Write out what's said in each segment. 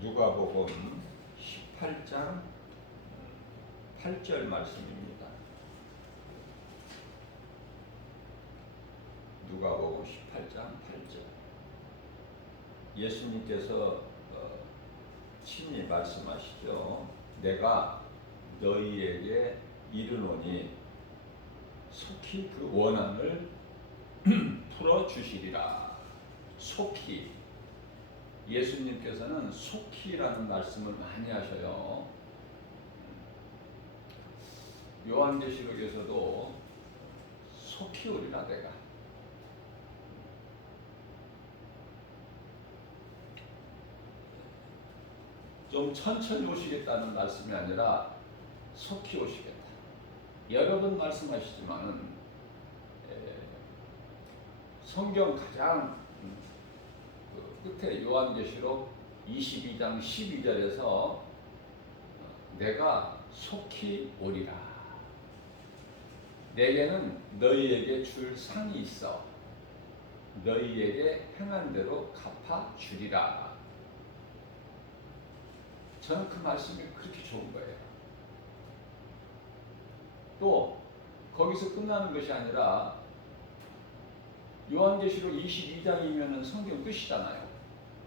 누가복음 18장 8절 말씀입니다. 누가복음 18장 8절. 예수님께서 친히 말씀하시죠. 내가 너희에게 이르노니 속히 그 원한을 풀어주시리라. 속히. 예수님께서는 속히라는 말씀을 많이 하셔요. 요한계시록에서도 속히 오리라 내가. 좀 천천히 오시겠다는 말씀이 아니라 속히 오시겠다. 여러 번 말씀하시지만은 성경 가장 끝에 요한계시록 22장 12절에서 내가 속히 오리라. 내게는 너희에게 줄 상이 있어. 너희에게 행한 대로 갚아 주리라. 저는 그 말씀이 그렇게 좋은 거예요. 또 거기서 끝나는 것이 아니라 요한계시록 22장이면 성경 끝이잖아요.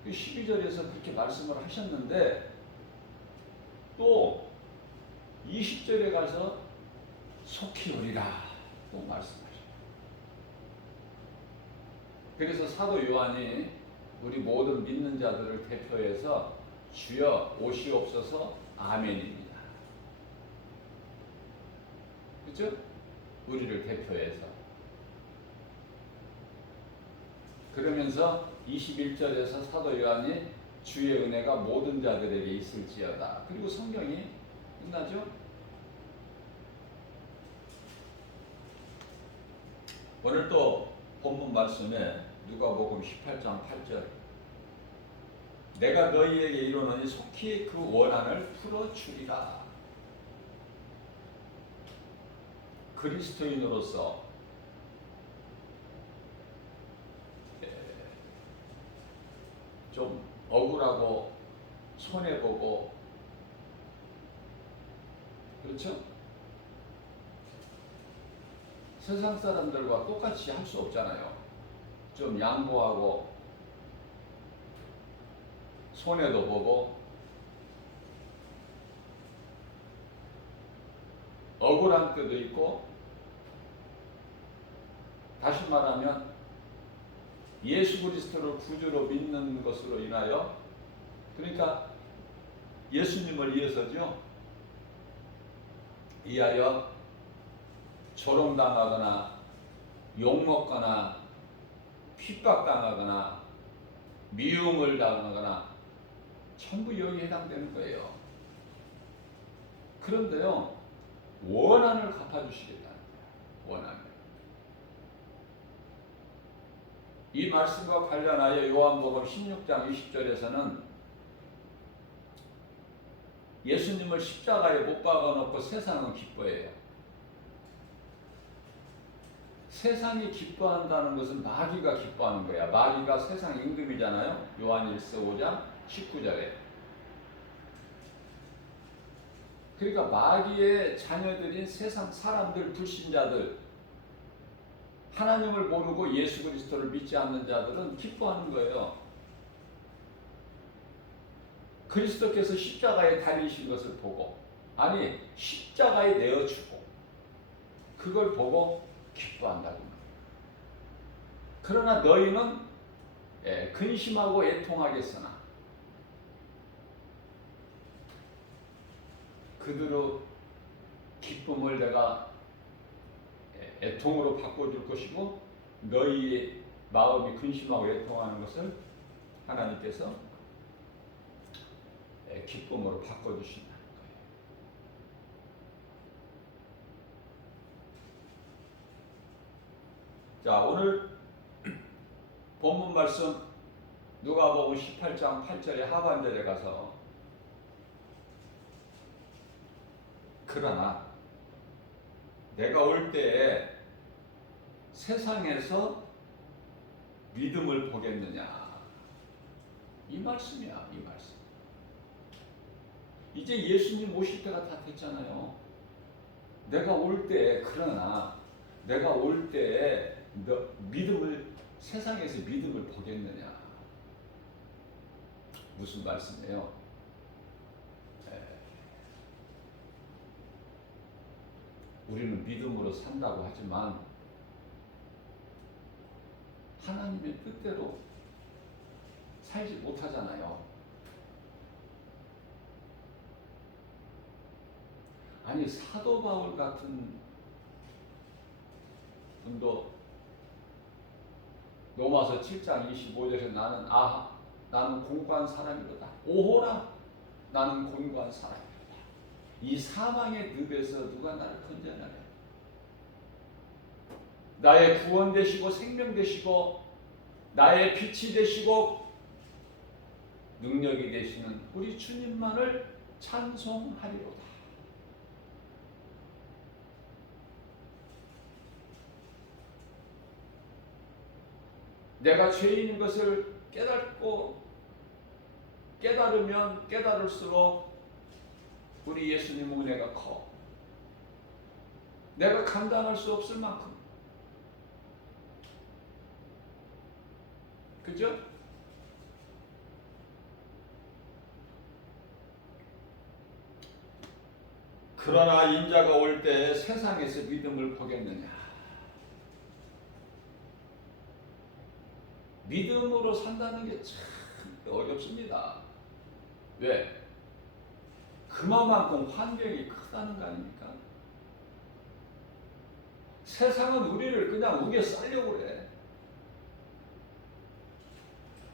12절에서 그렇게 말씀을 하셨는데 또 20절에 가서 속히 오리라 또 말씀하셔요. 그래서 사도 요한이 우리 모든 믿는 자들을 대표해서 주여 오시옵소서 아멘입니다. 그렇죠? 우리를 대표해서. 그러면서 21절에서 사도 요한이 주의 은혜가 모든 자들에게 있을지어다. 그리고 성경이 끝나죠? 오늘 또 본문 말씀에 누가복음 18장 8절. 내가 너희에게 이르노니 속히 그 원한을 풀어주리라. 그리스도인으로서 좀 억울하고 손해보고 그렇죠? 세상 사람들과 똑같이 할 수 없잖아요. 좀 양보하고 손해도 보고 억울한 때도 있고, 다시 말하면 예수 그리스도를 구주로 믿는 것으로 인하여, 그러니까 예수님을 위해서죠. 이하여 조롱당하거나 욕먹거나 핍박당하거나 미움을 당하거나 전부 여기에 해당되는 거예요. 그런데요, 원한을 갚아주시겠다는 거예요. 원한을. 이 말씀과 관련하여 요한복음 16장 20절에서는 예수님을 십자가에 못 박아놓고 세상은 기뻐해요. 세상이 기뻐한다는 것은 마귀가 기뻐하는 거야. 마귀가 세상 임금이잖아요. 요한일서 5장 19절에. 그러니까 마귀의 자녀들인 세상 사람들, 불신자들, 하나님을 모르고 예수 그리스도를 믿지 않는 자들은 기뻐하는 거예요. 그리스도께서 십자가에 달리신 것을 보고, 아니 십자가에 내어주고 그걸 보고 기뻐한다는 거예요. 그러나 너희는 근심하고 애통하겠으나 그들의 기쁨을 내가 애통으로 바꿔줄 것이고, 너희의 마음이 근심하고 애통하는 것을 하나님께서 기쁨으로 바꿔주신다는 거예요. 자, 오늘 본문 말씀 누가복음 18장 8절의 하반절에 가서 그러나 내가 올 때에 세상에서 믿음을 보겠느냐, 이 말씀이야. 이 말씀. 이제 예수님 오실 때가 다 됐잖아요. 내가 올 때, 그러나 내가 올 때 믿음을, 세상에서 믿음을 보겠느냐. 무슨 말씀이에요? 우리는 믿음으로 산다고 하지만 하나님의 뜻대로 살지 못하잖아요. 아니, 사도 바울 같은 분도 로마서 7장 25절에 나는 공고한 사람이로다. 오호라, 나는 공고한 사람이로다. 이 사망의 늪에서 누가 나를 건져내랴. 나의 구원 되시고 생명 되시고 나의 빛이 되시고 능력이 되시는 우리 주님만을 찬송하리로다. 내가 죄인인 것을 깨달으면 깨달을수록 우리 예수님 은혜가 커. 내가 감당할 수 없을 만큼. 그죠? 그러나 인자가 올 때 세상에서 믿음을 보겠느냐. 믿음으로 산다는 게 참 어렵습니다. 왜? 그만큼 환경이 크다는 거 아닙니까? 세상은 우리를 그냥 우겨 싸려고 그래.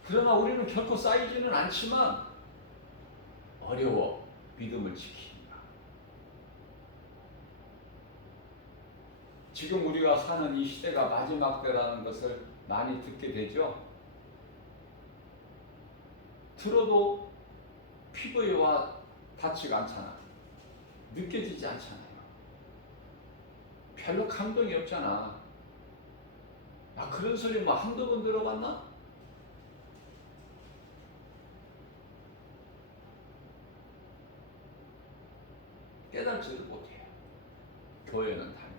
그러나 우리는 결코 쌓이지는 않지만 어려워. 믿음을 지키기가. 지금 우리가 사는 이 시대가 마지막 때라는 것을 많이 듣게 되죠. 들어도 피부에 와 닿지가 않잖아. 느껴지지 않잖아요. 별로 감동이 없잖아. 그런 소리 뭐 한두 번 들어봤나? 깨닫지를 못해요. 교회는 다녀도.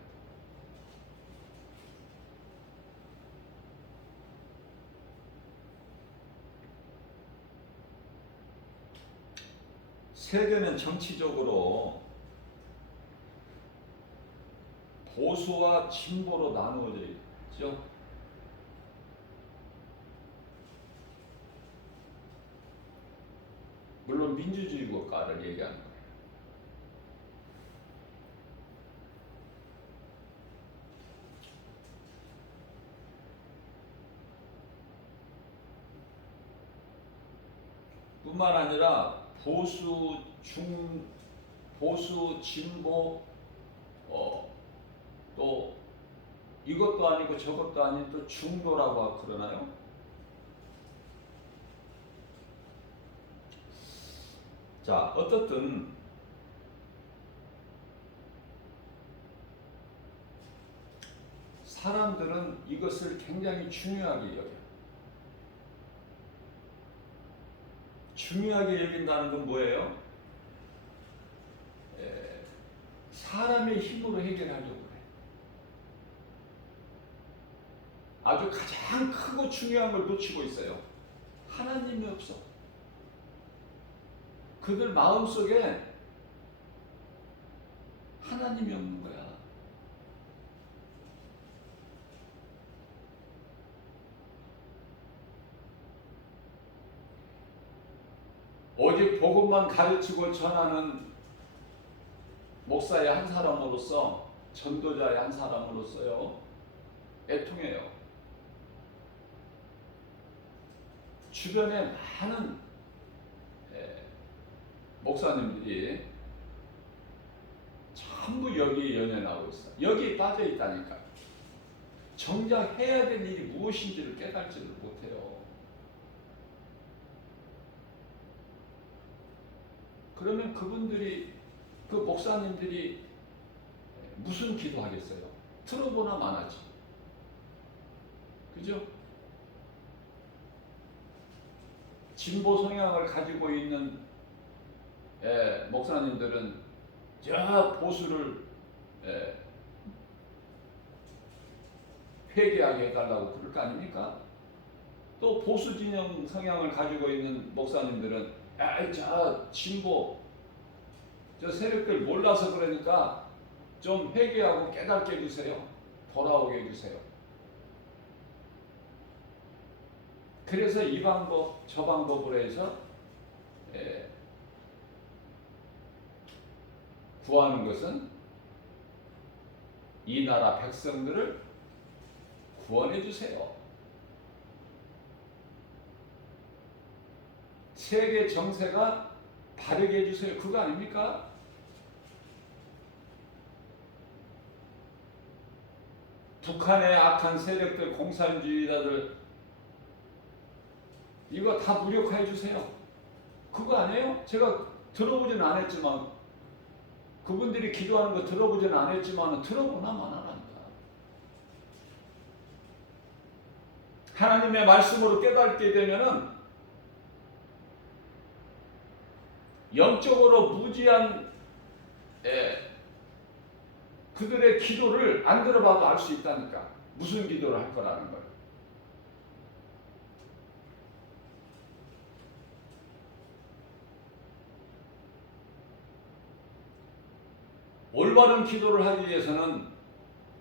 세계는 정치적으로 보수와 진보로 나누어져 있죠. 물론 민주주의 국가를 얘기하는 거예요. 뿐만 아니라 보수, 진보, 또 이것도 아니고 저것도 아닌 또 중도라고 그러나요? 자, 어떻든 사람들은 이것을 굉장히 중요하게 여겨요. 중요하게 여긴다는 건 뭐예요? 사람의 힘으로 해결하려고 그래. 아주 가장 크고 중요한 걸 놓치고 있어요. 하나님이 없어. 그들 마음속에 하나님이 없는 거야. 오직 복음만 가르치고 전하는 목사의 한 사람으로서, 전도자의 한 사람으로서요, 애통해요. 주변에 많은 목사님들이 전부 여기에 연연하고 있어. 여기에 빠져 있다니까. 정작 해야 될 일이 무엇인지를 깨닫지를 못해요. 그러면 그분들이, 그 목사님들이 무슨 기도하겠어요? 들어보나 마나지. 그죠? 진보 성향을 가지고 있는 목사님들은 저 보수를 회개하게 해달라고 그럴 거 아닙니까? 또 보수 진영 성향을 가지고 있는 목사님들은 저 진보 저 세력들 몰라서 그러니까 좀 회개하고 깨닫게 해주세요. 돌아오게 해주세요. 그래서 이 방법 저 방법으로 해서 구하는 것은 이 나라 백성들을 구원해 주세요. 세계 정세가 바르게 해주세요. 그거 아닙니까? 북한의 악한 세력들, 공산주의자들 이거 다 무력화해 주세요. 그거 아니에요? 제가 들어보지는 않았지만 그분들이 기도하는 거 들어보지는 않았지만 들어보나 마나랍니다. 하나님의 말씀으로 깨닫게 되면은 영적으로 무지한 그들의 기도를 안 들어봐도 알 수 있다니까. 무슨 기도를 할 거라는 걸. 올바른 기도를 하기 위해서는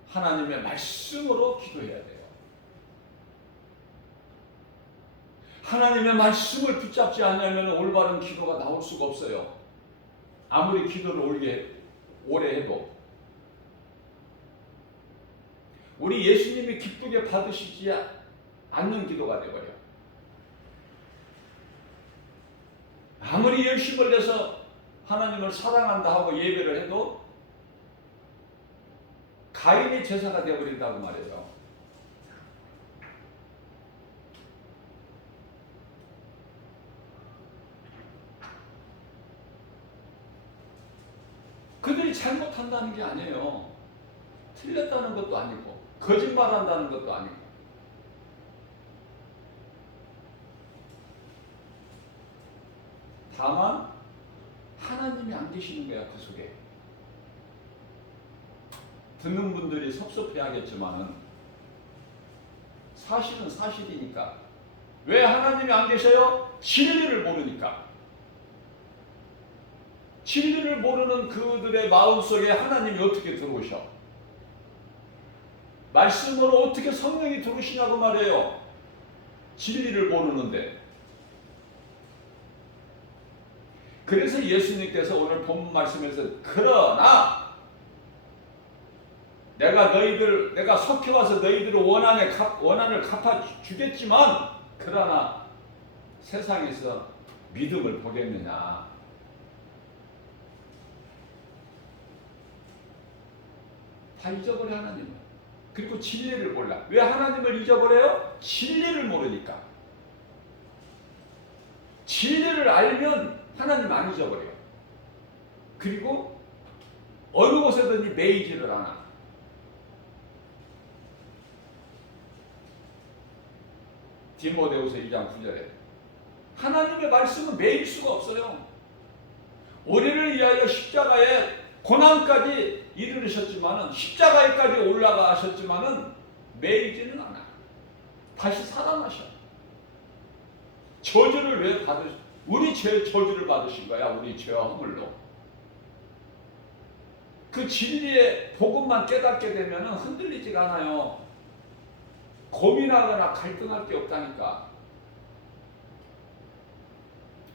하나님의 말씀으로 기도해야 돼요. 하나님의 말씀을 붙잡지 않으면 올바른 기도가 나올 수가 없어요. 아무리 기도를 오래 해도. 우리 예수님이 기쁘게 받으시지 않는 기도가 되어버려요. 아무리 열심을 내서 하나님을 사랑한다 하고 예배를 해도 가인의 제사가 되어버린다고 말해요. 그들이 잘못한다는 게 아니에요. 틀렸다는 것도 아니고 거짓말한다는 것도 아니고 다만 하나님이 안 계시는 거야. 그 속에 듣는 분들이 섭섭해하겠지만은 사실은 사실이니까. 왜 하나님이 안 계셔요? 진리를 모르니까. 진리를 모르는 그들의 마음속에 하나님이 어떻게 들어오셔? 말씀으로 어떻게 성령이 들어오시냐고 말해요. 진리를 모르는데. 그래서 예수님께서 오늘 본문 말씀에서 그러나 내가 속해 와서 너희들의 원한을 갚아 주겠지만 그러나 세상에서 믿음을 보겠느냐? 다 잊어버려 하나님은. 그리고 진리를 몰라. 왜 하나님을 잊어버려요? 진리를 모르니까. 진리를 알면 하나님 안 잊어버려요. 그리고 어느 곳에든지 매이지를 않아. 디모데후서 2장 9절에 하나님의 말씀은 매일 수가 없어요. 우리를 위하여 십자가에 고난까지 이르르셨지만은 십자가에까지 올라가셨지만은 매이지는 않아. 다시 살아나셔. 저주를 왜 우리 죄 저주를 받으신 거야. 우리 죄와 허물로. 그 진리의 복음만 깨닫게 되면은 흔들리지가 않아요. 고민하거나 갈등할 게 없다니까.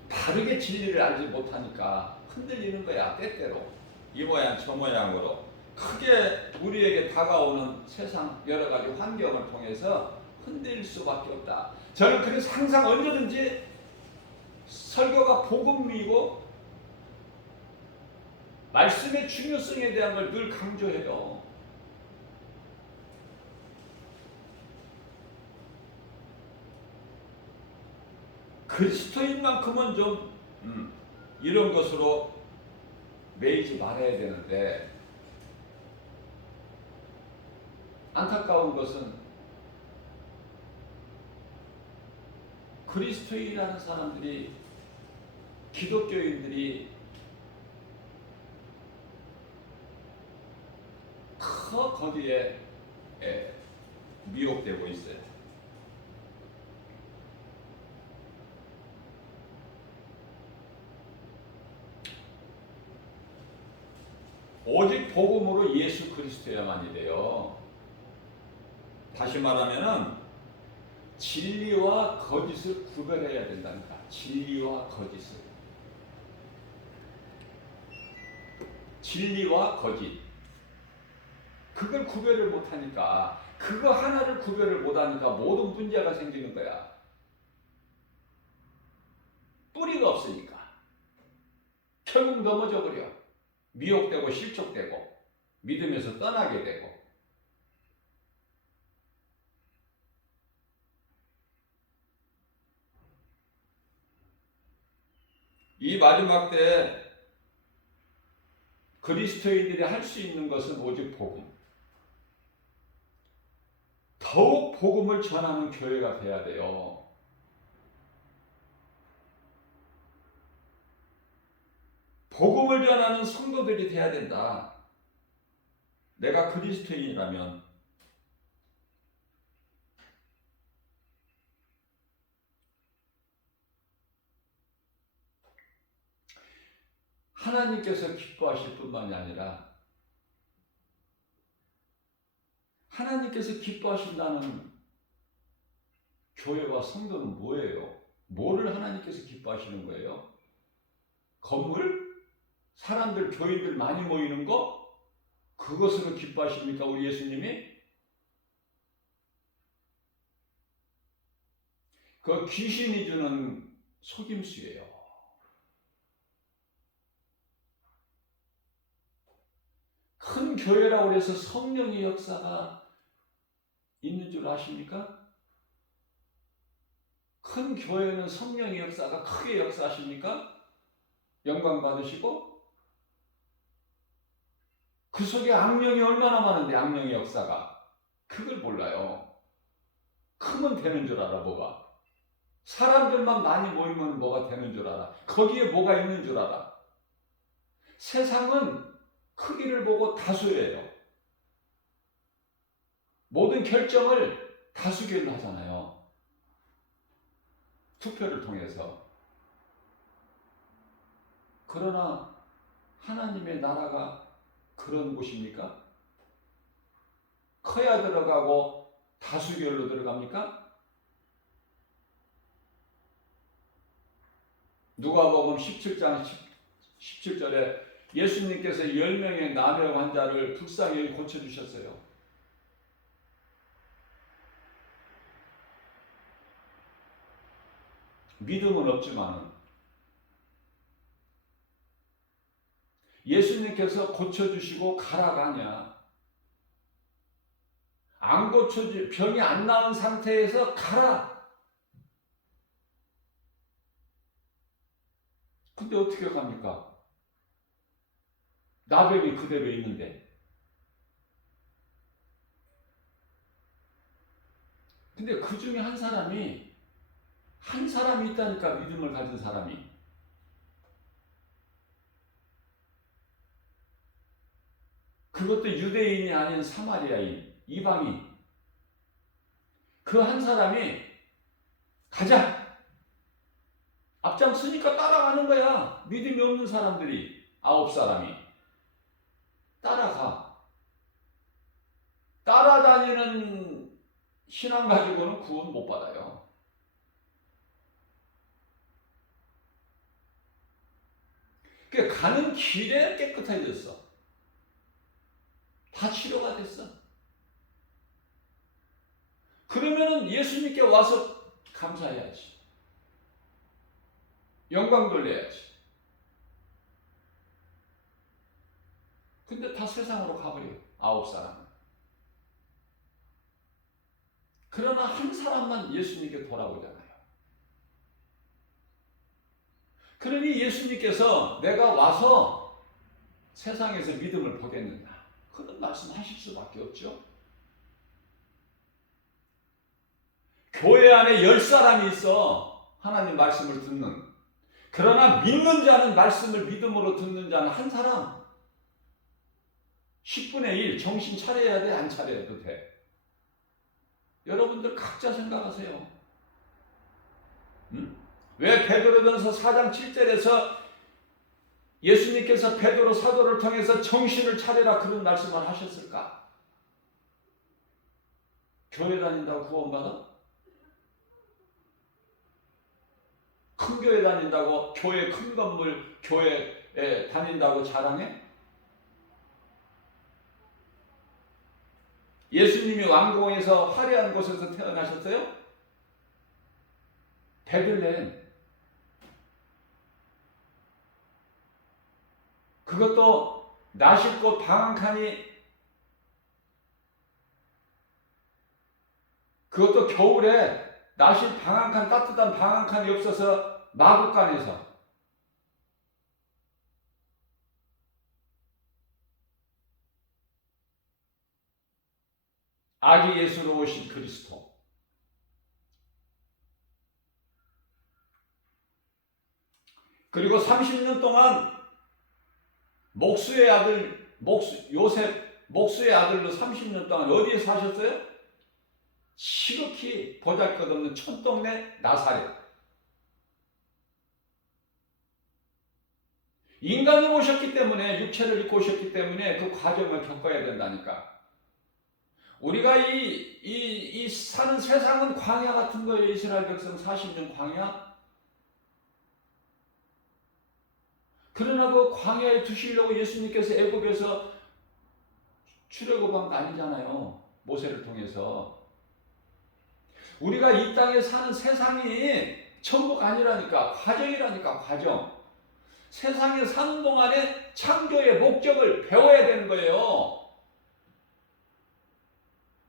바르게 진리를 알지 못하니까 흔들리는 거야. 때때로 이 모양 저 모양으로 크게 우리에게 다가오는 세상 여러 가지 환경을 통해서 흔들릴 수밖에 없다. 저는 그래서 항상 언제든지 설교가 복음이고 말씀의 중요성에 대한 걸 늘 강조해요. 그리스도인만큼은 좀 이런 것으로 매이지 말아야 되는데 안타까운 것은 그리스도인이라는 사람들이 기독교인들이 거기에 미혹되고 있어요. 오직 복음으로 예수 그리스도야만이 돼요. 다시 말하면은 진리와 거짓을 구별해야 된다니까. 진리와 거짓을. 진리와 거짓. 그걸 구별을 못하니까, 그거 하나를 구별을 못하니까 모든 문제가 생기는 거야. 뿌리가 없으니까. 결국 넘어져 버려. 미혹되고 실족되고 믿음에서 떠나게 되고. 이 마지막 때 그리스도인들이 할 수 있는 것은 오직 복음. 더욱 복음을 전하는 교회가 돼야 돼요. 복음을 전하는 성도들이 돼야 된다. 내가 그리스도인이라면. 하나님께서 기뻐하실 뿐만이 아니라 하나님께서 기뻐하신다는 교회와 성도는 뭐예요? 뭐를 하나님께서 기뻐하시는 거예요? 건물? 사람들, 교인들 많이 모이는 거? 그것으로 기뻐하십니까, 우리 예수님이? 그 귀신이 주는 속임수예요. 큰 교회라고 해서 성령의 역사가 있는 줄 아십니까? 큰 교회는 성령의 역사가 크게 역사하십니까? 영광 받으시고? 그 속에 악령이 얼마나 많은데, 악령의 역사가. 그걸 몰라요. 크면 되는 줄 알아, 뭐가. 사람들만 많이 모이면 뭐가 되는 줄 알아. 거기에 뭐가 있는 줄 알아. 세상은 크기를 보고 다수예요. 모든 결정을 다수결로 하잖아요. 투표를 통해서. 그러나 하나님의 나라가 그런 곳입니까? 커야 들어가고 다수결로 들어갑니까? 누가복음 17장 17절에 예수님께서 10명의 남의 환자를 불쌍히 고쳐주셨어요. 믿음은 없지만 예수님께서 고쳐주시고 가라가냐. 안 고쳐주, 병이 안 나은 상태에서 가라. 근데 어떻게 갑니까? 나병이 그대로 있는데. 근데 그 중에 한 사람이 있다니까, 믿음을 가진 사람이. 그것도 유대인이 아닌 사마리아인, 이방인. 그 한 사람이 가자! 앞장서니까 따라가는 거야. 믿음이 없는 사람들이, 9사람이. 따라가. 따라다니는 신앙 가지고는 구원 못 받아요. 그 가는 길에 깨끗해졌어. 다 치료가 됐어. 그러면은 예수님께 와서 감사해야지. 영광 돌려야지. 근데 다 세상으로 가버려. 9사람은. 그러나 한 사람만 예수님께 돌아오잖아요. 그러니 예수님께서 내가 와서 세상에서 믿음을 보겠느냐, 그런 말씀하실 수밖에 없죠. 교회 안에 10사람이 있어. 하나님 말씀을 듣는. 그러나 믿는 자는, 말씀을 믿음으로 듣는 자는 한 사람. 10분의 1 정신 차려야 돼? 안 차려도 돼? 여러분들 각자 생각하세요. 응? 왜 베드로전서 4장 7절에서 예수님께서 베드로 사도를 통해서 정신을 차려라 그런 말씀을 하셨을까? 교회 다닌다고 구원받아? 큰 교회 다닌다고, 교회 큰 건물 교회에 다닌다고 자랑해? 예수님이 왕궁에서 화려한 곳에서 태어나셨어요? 베들레헴. 그것도 나실 곳 방 한 칸이, 그것도 겨울에 나실 방 한 칸, 따뜻한 방 한 칸이 없어서 마구간에서. 아기 예수로 오신 그리스도. 그리고 30년 동안 목수의 아들, 요셉 목수의 아들로 30년 동안 어디에 사셨어요? 시극히 보잘것없는 촌동네 나사렛. 인간으로 오셨기 때문에, 육체를 입고 오셨기 때문에 그 과정을 겪어야 된다니까. 우리가 이 사는 세상은 광야 같은 거예요. 이스라엘 백성 40년 광야. 그러나 그 광야에 두시려고 예수님께서 애굽에서 출애굽한 거 아니잖아요. 모세를 통해서. 우리가 이 땅에 사는 세상이 천국 아니라니까. 과정이라니까. 과정. 세상에 사는 동안에 창조의 목적을 배워야 되는 거예요.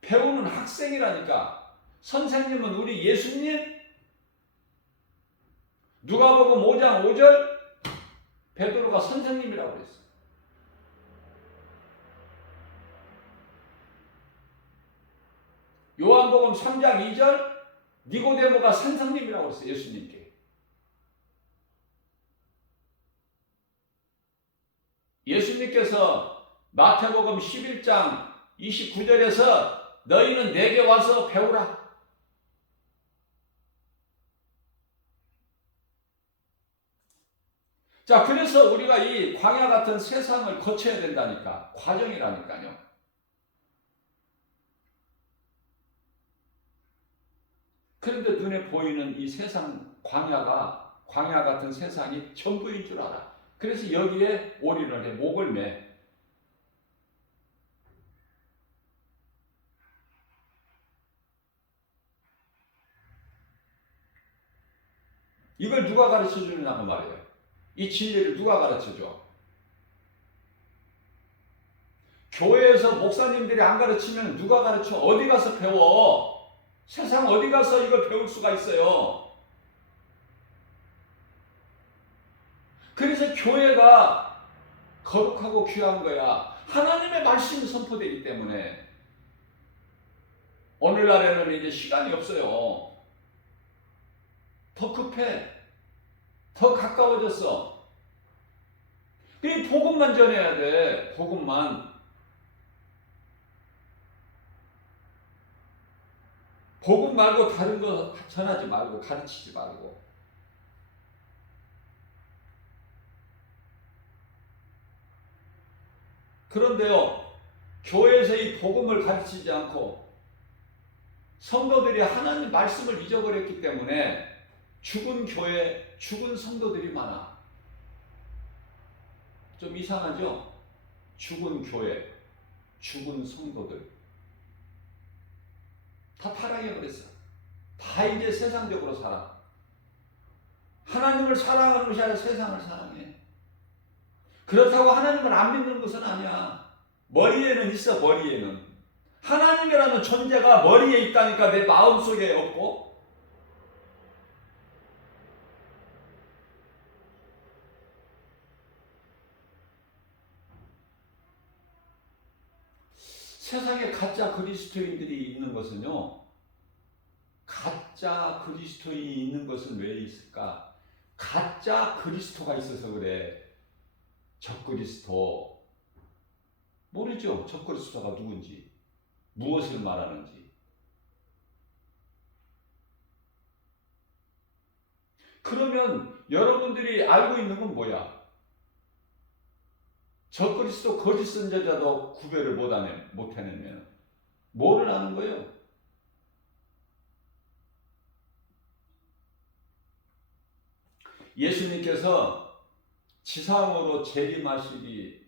배우는 학생이라니까. 선생님은 우리 예수님. 누가복음 5장 5절 베드로가 선생님이라고 그랬어요. 요한복음 3장 2절 니고데모가 선생님이라고 그랬어요. 예수님께. 예수님께서 마태복음 11장 29절에서 너희는 내게 와서 배우라. 자, 그래서 우리가 이 광야 같은 세상을 거쳐야 된다니까. 과정이라니까요. 그런데 눈에 보이는 이 세상 광야 같은 세상이 전부인 줄 알아. 그래서 여기에 올인을 해. 목을 매. 이걸 누가 가르쳐 주느냐고 말이에요. 이 진리를 누가 가르쳐 줘? 교회에서 목사님들이 안 가르치면 누가 가르쳐? 어디 가서 배워? 세상 어디 가서 이걸 배울 수가 있어요? 그래서 교회가 거룩하고 귀한 거야. 하나님의 말씀이 선포되기 때문에. 오늘날에는 이제 시간이 없어요. 더 급해. 더 가까워졌어. 이 복음만 전해야 돼. 복음만. 복음 말고 다른 거 전하지 말고, 가르치지 말고. 그런데요, 교회에서 이 복음을 가르치지 않고 성도들이 하나님 말씀을 잊어버렸기 때문에 죽은 교회, 죽은 성도들이 많아. 좀 이상하죠? 죽은 교회, 죽은 성도들. 다 타락해버렸어. 다 이제 세상적으로 살아. 하나님을 사랑하는 것이 아니라 세상을 사랑해. 그렇다고 하나님을 안 믿는 것은 아니야. 머리에는 있어. 머리에는. 하나님이라는 존재가 머리에 있다니까. 내 마음속에 없고. 세상에 가짜 그리스도인들이 있는 것은요. 가짜 그리스도인이 있는 것은 왜 있을까? 가짜 그리스도가 있어서 그래. 적그리스도. 모르죠. 적그리스도가 누군지, 무엇을 말하는지. 그러면 여러분들이 알고 있는 건 뭐야? 적그리스도 거짓 선지자도 구별을 못해내면 뭐를 아는 거예요? 예수님께서 지상으로 재림하시기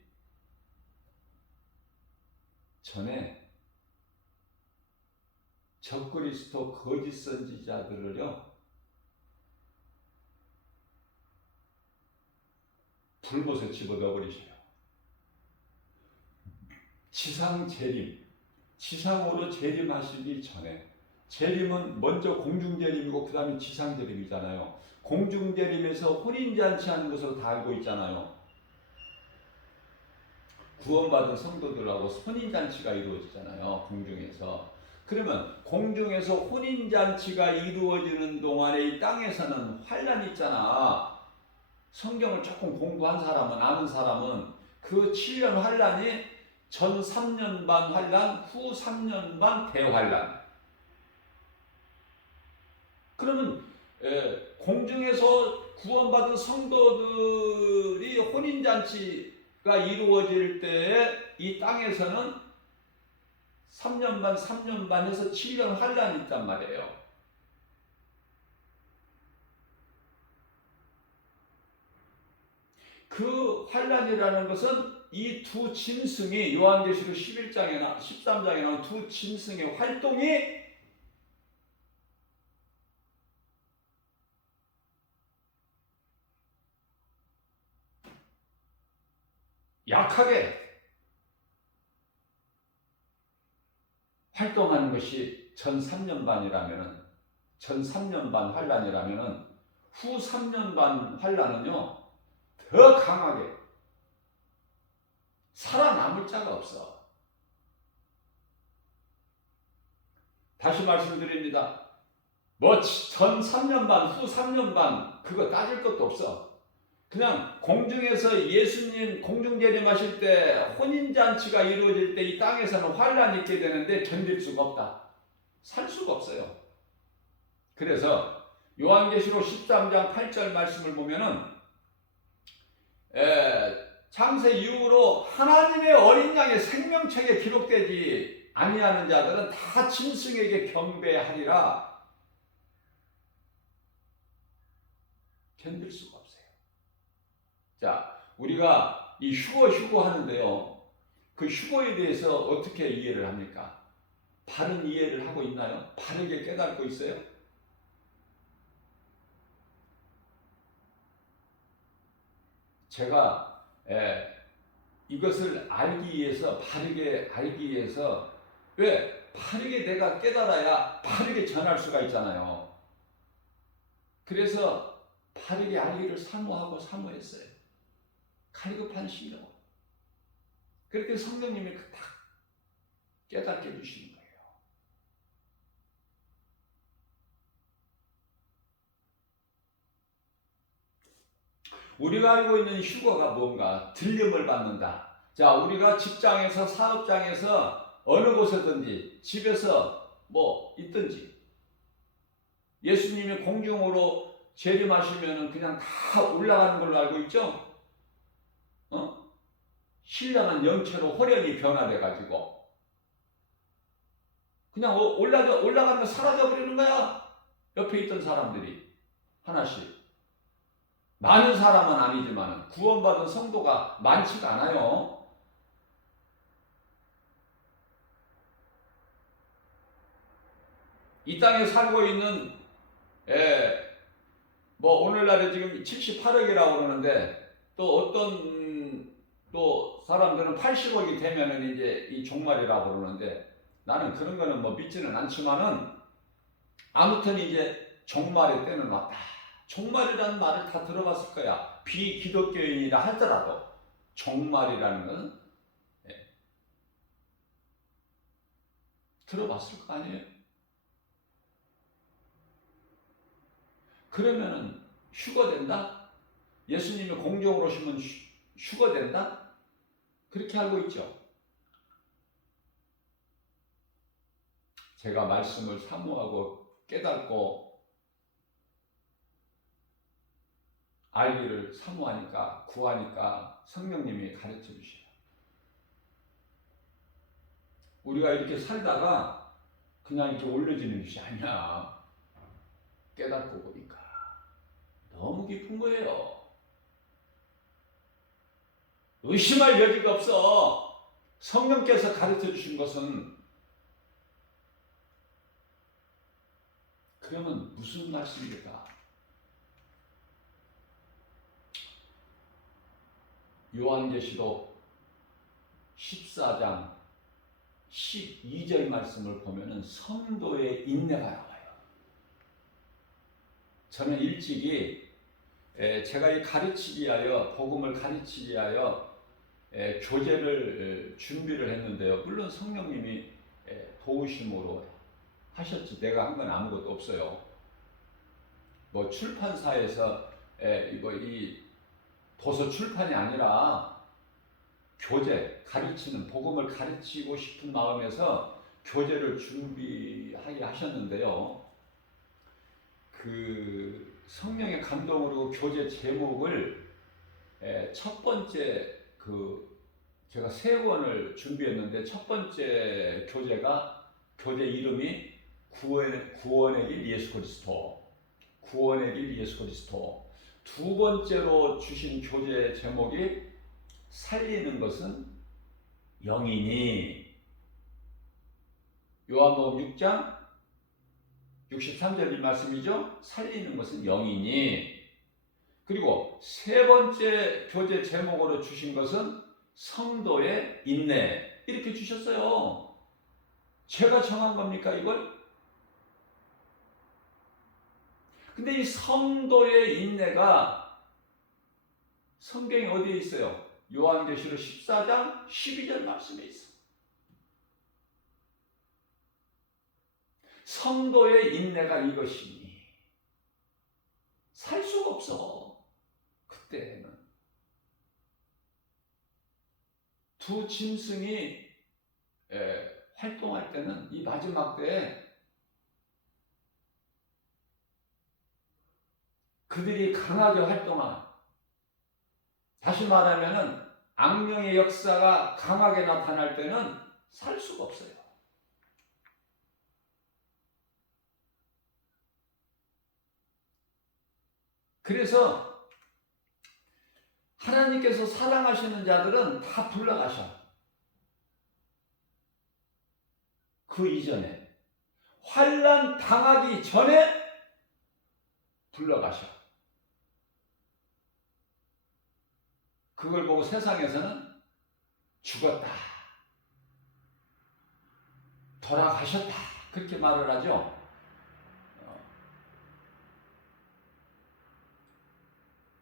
전에 적그리스도 거짓 선지자들을요 불못에 집어넣어 버리셔요. 지상 재림, 지상으로 재림하시기 전에, 재림은 먼저 공중 재림이고 그 다음에 지상 재림이잖아요. 공중 재림에서 혼인잔치 하는 것으로 다 알고 있잖아요. 구원받은 성도들하고 혼인잔치가 이루어지잖아요. 공중에서. 그러면 공중에서 혼인잔치가 이루어지는 동안에 이 땅에서는 환란이 있잖아. 성경을 조금 공부한 사람은, 아는 사람은 그 7년 환란이 전 3년 반 환란, 후 3년 반 대환란. 그러면 공중에서 구원받은 성도들이 혼인잔치가 이루어질 때에 이 땅에서는 3년 반, 3년 반에서 7년 환란이 있단 말이에요. 그 환란이라는 것은 이 두 짐승이 요한계시록 11장에 13장에 나온 두 짐승의 활동이 약하게 활동하는 것이 전 3년 반이라면은, 전 3년 반 환란이라면은 후 3년 반 환란은요 더 강하게 살아남을 자가 없어. 다시 말씀드립니다. 뭐 전 3년 반, 후 3년 반 그거 따질 것도 없어. 그냥 공중에서 예수님 공중재림하실 때 혼인잔치가 이루어질 때 이 땅에서는 환란이 있게 되는데 견딜 수가 없다. 살 수가 없어요. 그래서 요한계시록 13장 8절 말씀을 보면은 창세 이후로 하나님의 어린 양의 생명책에 기록되지 아니하는 자들은 다 짐승에게 경배하리라. 견딜 수가 없어요. 자, 우리가 이 휴거 하는데요. 그 휴거에 대해서 어떻게 이해를 합니까? 바른 이해를 하고 있나요? 바르게 깨닫고 있어요? 제가 이것을 알기 위해서, 바르게 알기 위해서, 왜? 바르게 내가 깨달아야 바르게 전할 수가 있잖아요. 그래서 바르게 알기를 사모하고 사모했어요. 갈급한 심령. 그렇게 성령님이 딱 깨닫게 해주시는 거예요. 우리가 알고 있는 휴거가 뭔가? 들림을 받는다. 자, 우리가 직장에서, 사업장에서, 어느 곳에든지, 집에서 뭐 있든지, 예수님이 공중으로 재림하시면 그냥 다 올라가는 걸로 알고 있죠? 신령한 영체로 호련히 변화돼가지고 그냥 올라가면 사라져 버리는 거야. 옆에 있던 사람들이 하나씩. 많은 사람은 아니지만 구원받은 성도가 많지가 않아요. 이 땅에 살고 있는 뭐 오늘날에 지금 78억이라고 그러는데 또 어떤 또 사람들은 80억이 되면은 이제 이 종말이라고 그러는데 나는 그런 거는 뭐 믿지는 않지만은 아무튼 이제 종말의 때는 왔다. 종말이라는 말을 다 들어봤을 거야. 비기독교인이라 하더라도 종말이라는 것은 들어봤을 거 아니에요? 그러면은 휴거된다? 예수님이 공중으로 오시면 휴거된다? 그렇게 알고 있죠. 제가 말씀을 사모하고 깨닫고 알기를 사모하니까 구하니까 성령님이 가르쳐 주셔요. 우리가 이렇게 살다가 그냥 이렇게 올려지는 것이 아니야. 깨닫고 보니까 너무 깊은 거예요. 의심할 여지가 없어. 성령께서 가르쳐 주신 것은 그러면 무슨 말씀입니까? 요한계시록 14장 12절 말씀을 보면은 성도의 인내가 나와요. 저는 일찍이 제가 이 가르치기 위하여 복음을 가르치기 위하여 교재를 준비를 했는데요. 물론 성령님이 도우심으로 하셨지 내가 한 건 아무것도 없어요. 뭐 출판사에서 이 도서 출판이 아니라 교재 가르치는 복음을 가르치고 싶은 마음에서 교재를 준비하게 하셨는데요. 그 성령의 감동으로 교재 제목을 첫 번째 제가 3권을 준비했는데 첫 번째 교재 이름이 구원의 길 예수 그리스도. 구원의 길 예수 그리스도. 두 번째로 주신 교재 제목이 살리는 것은 영이니. 요한복음 6장 63절 이 말씀이죠. 살리는 것은 영이니. 그리고 세 번째 교재 제목으로 주신 것은 성도의 인내. 이렇게 주셨어요. 제가 정한 겁니까 이걸? 근데 이 성도의 인내가 성경에 어디에 있어요? 요한계시록 14장 12절 말씀에 있어요. 성도의 인내가 이것이니 살 수가 없어. 그때는 두 짐승이 활동할 때는 이 마지막 때에 그들이 강하게 활동한, 다시 말하면은 악령의 역사가 강하게 나타날 때는 살 수가 없어요. 그래서 하나님께서 사랑하시는 자들은 다 불러가셔. 그 이전에 환난 당하기 전에 불러가셔. 그걸 보고 세상에서는 죽었다, 돌아가셨다 그렇게 말을 하죠.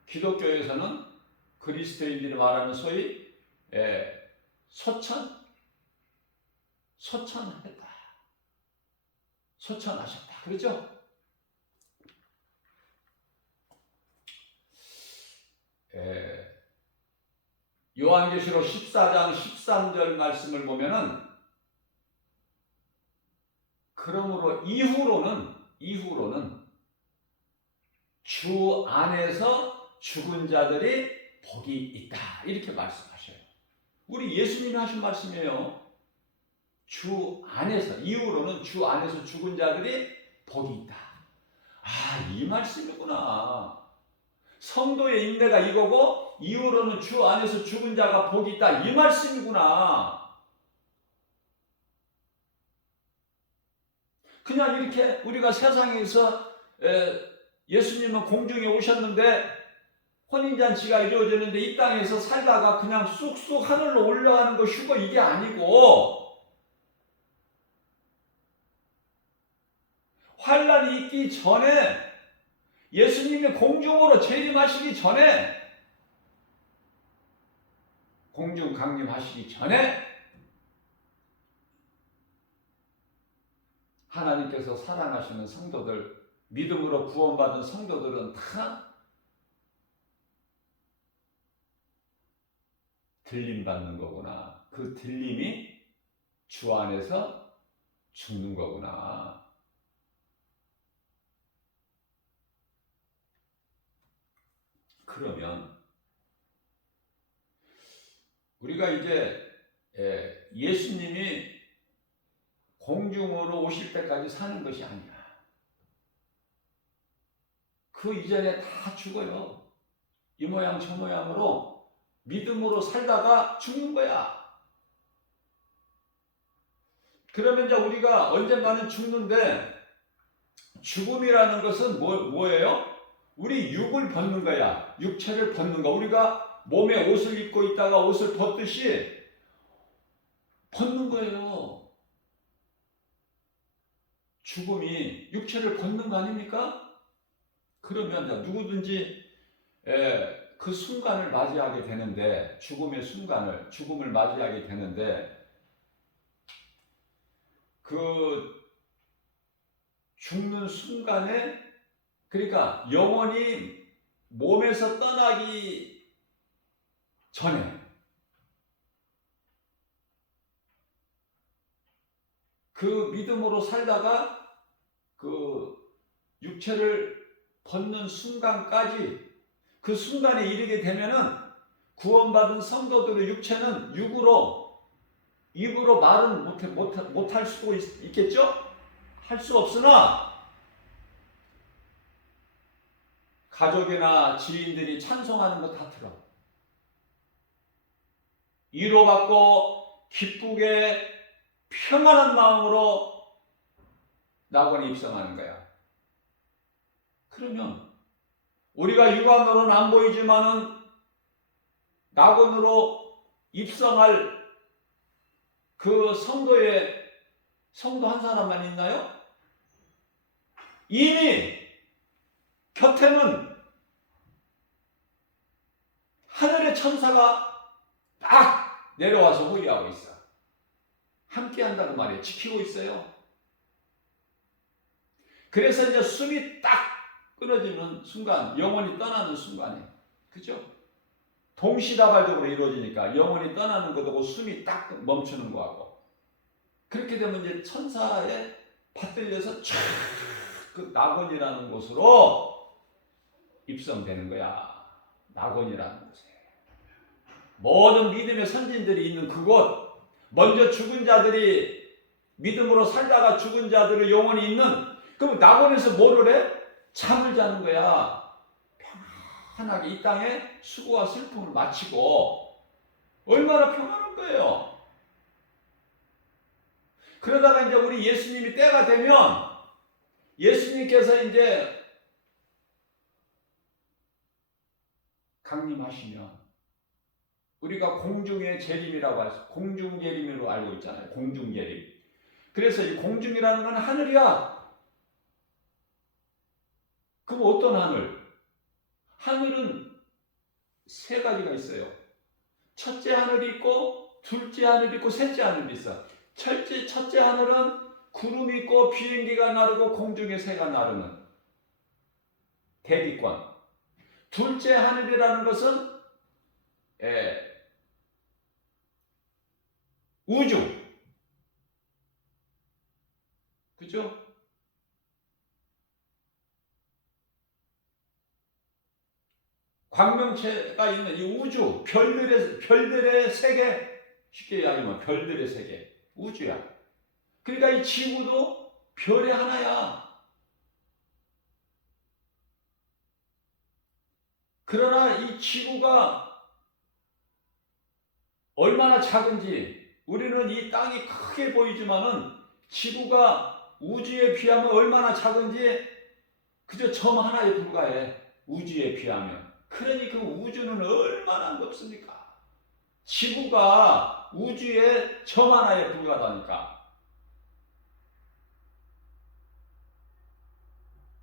기독교에서는 그리스도인들이 말하는 소위 소천했다, 소천하셨다 그렇죠? 요한계시록 14장 13절 말씀을 보면은 그러므로 이후로는 주 안에서 죽은 자들이 복이 있다 이렇게 말씀하셔요. 우리 예수님이 하신 말씀이에요. 주 안에서, 이후로는 주 안에서 죽은 자들이 복이 있다. 아, 이 말씀이구나. 성도의 인내가 이거고 이후로는 주 안에서 죽은 자가 복이 있다. 이 말씀이구나. 그냥 이렇게 우리가 세상에서 예수님은 공중에 오셨는데 혼인잔치가 이루어졌는데 이 땅에서 살다가 그냥 쑥쑥 하늘로 올라가는 거 휴거 이게 아니고 환난이 있기 전에 예수님이 공중으로 재림하시기 전에 공중 강림하시기 전에 하나님께서 사랑하시는 성도들, 믿음으로 구원받은 성도들은 다 들림 받는 거구나. 그 들림이 주 안에서 죽는 거구나. 그러면 우리가 이제 예수님이 공중으로 오실 때까지 사는 것이 아니야. 그 이전에 다 죽어요. 이 모양 저 모양으로 믿음으로 살다가 죽는 거야. 그러면 이제 우리가 언젠가는 죽는데, 죽음이라는 것은 뭐예요? 우리 육을 벗는 거야. 육체를 벗는 거. 우리가 몸에 옷을 입고 있다가 옷을 벗듯이 벗는 거예요. 죽음이 육체를 벗는 거 아닙니까? 그러면 누구든지 그 순간을 맞이하게 되는데, 죽음을 맞이하게 되는데, 그 죽는 순간에, 그러니까 영혼이 몸에서 떠나기 전에 그 믿음으로 살다가 그 육체를 벗는 순간까지, 그 순간에 이르게 되면은 구원받은 성도들의 육체는 입으로 말은 못할 수도 있겠죠? 할 수 없으나 가족이나 지인들이 찬송하는 거 다 들어. 위로받고 기쁘게 평안한 마음으로 낙원에 입성하는 거야. 그러면 우리가 육안으로는 안 보이지만은 낙원으로 입성할 그 성도 한 사람만 있나요? 이미 곁에는 하늘의 천사가 딱 내려와서 호위하고 있어. 함께 한다는 말이에요. 지키고 있어요. 그래서 이제 숨이 딱 끊어지는 순간, 영혼이 떠나는 순간에, 그죠? 동시다발적으로 이루어지니까 영혼이 떠나는 것하고 숨이 딱 멈추는 거하고, 그렇게 되면 이제 천사에 받들려서 쫙 그 낙원이라는 곳으로 입성되는 거야. 낙원이라는 곳에. 모든 믿음의 선진들이 있는 그곳, 먼저 죽은 자들이, 믿음으로 살다가 죽은 자들의 영혼이 있는, 그럼 낙원에서 뭐를 해? 잠을 자는 거야. 편안하게 이 땅에 수고와 슬픔을 마치고. 얼마나 평안한 거예요. 그러다가 이제 우리 예수님이 때가 되면, 예수님께서 이제 강림하시면, 우리가 공중의 재림이라고 해서 공중재림으로 알고 있잖아요. 공중재림. 그래서 이 공중이라는 건 하늘이야. 그럼 어떤 하늘? 하늘은 세 가지가 있어요. 첫째 하늘이 있고, 둘째 하늘이 있고, 셋째 하늘이 있어. 첫째 하늘은 구름이 있고 비행기가 나르고 공중에 새가 나르는 대기권. 둘째 하늘이라는 것은 우주. 그죠? 광명체가 있는 이 우주, 별들의 세계, 쉽게 이야기하면 별들의 세계, 우주야. 그러니까 이 지구도 별의 하나야. 그러나 이 지구가 얼마나 작은지, 우리는 이 땅이 크게 보이지만은 지구가 우주에 비하면 얼마나 작은지 그저 점 하나에 불과해. 우주에 비하면. 그러니 그 우주는 얼마나 넓습니까? 지구가 우주의 점 하나에 불과하다니까.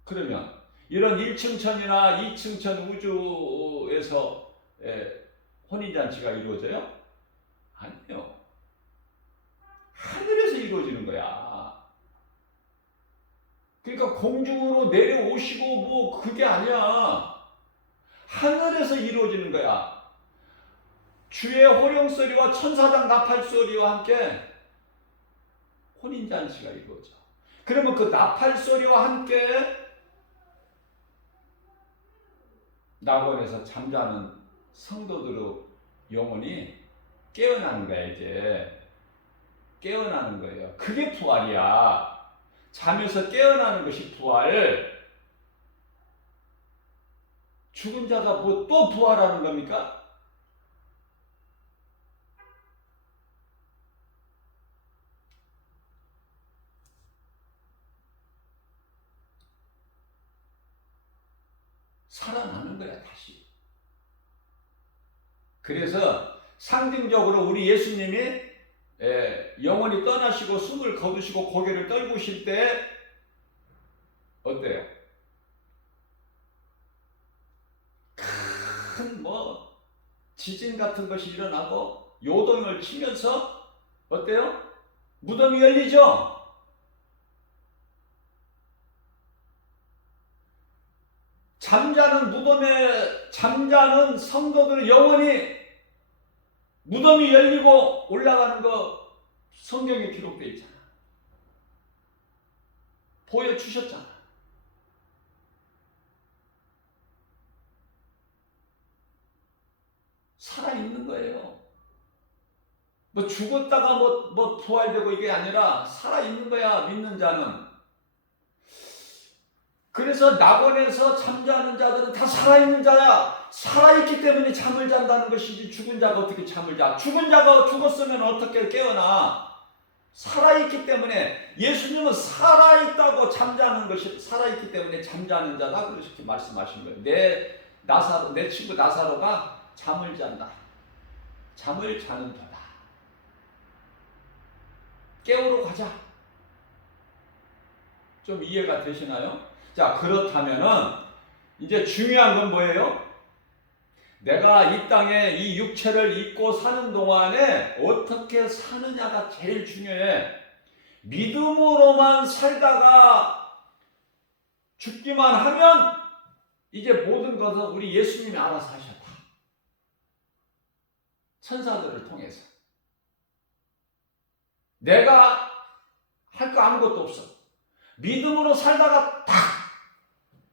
그러면 이런 1층천이나 2층천 우주에서 혼인잔치가 이루어져요? 아니요. 하늘에서 이루어지는 거야. 그러니까 공중으로 내려오시고 뭐 그게 아니야. 하늘에서 이루어지는 거야. 주의 호령소리와 천사장 나팔소리와 함께 혼인잔치가 이루어져. 그러면 그 나팔 소리와 함께 낙원에서 잠자는 성도들의 영혼이 깨어나는 거야. 이제 깨어나는 거예요. 그게 부활이야. 잠에서 깨어나는 것이 부활. 죽은 자가 뭐 또 부활하는 겁니까? 살아나는 거야, 다시. 그래서 상징적으로 우리 예수님이 영원히 떠나시고 숨을 거두시고 고개를 떨구실 때 어때요? 큰 지진 같은 것이 일어나고 요동을 치면서 어때요? 무덤이 열리죠? 잠자는 성도들 영원히 무덤이 열리고 올라가는 거 성경에 기록되어 있잖아. 보여주셨잖아. 살아있는 거예요. 죽었다가 부활되고 이게 아니라 살아있는 거야, 믿는 자는. 그래서 낙원에서 잠자는 자들은 다 살아있는 자야. 살아있기 때문에 잠을 잔다는 것이지 죽은 자가 어떻게 잠을 자. 죽은 자가 죽었으면 어떻게 깨어나. 살아있기 때문에 예수님은 살아있다고 잠자는 것이 살아있기 때문에 잠자는 자다 그렇게 말씀하신 거예요. 내 친구 나사로가 잠을 잔다. 잠을 자는 도다. 깨우러 가자. 좀 이해가 되시나요? 자, 그렇다면은 이제 중요한 건 뭐예요? 내가 이 땅에 이 육체를 입고 사는 동안에 어떻게 사느냐가 제일 중요해. 믿음으로만 살다가 죽기만 하면 이제 모든 것은 우리 예수님이 알아서 하셨다. 천사들을 통해서. 내가 할 거 아무것도 없어. 믿음으로 살다가 딱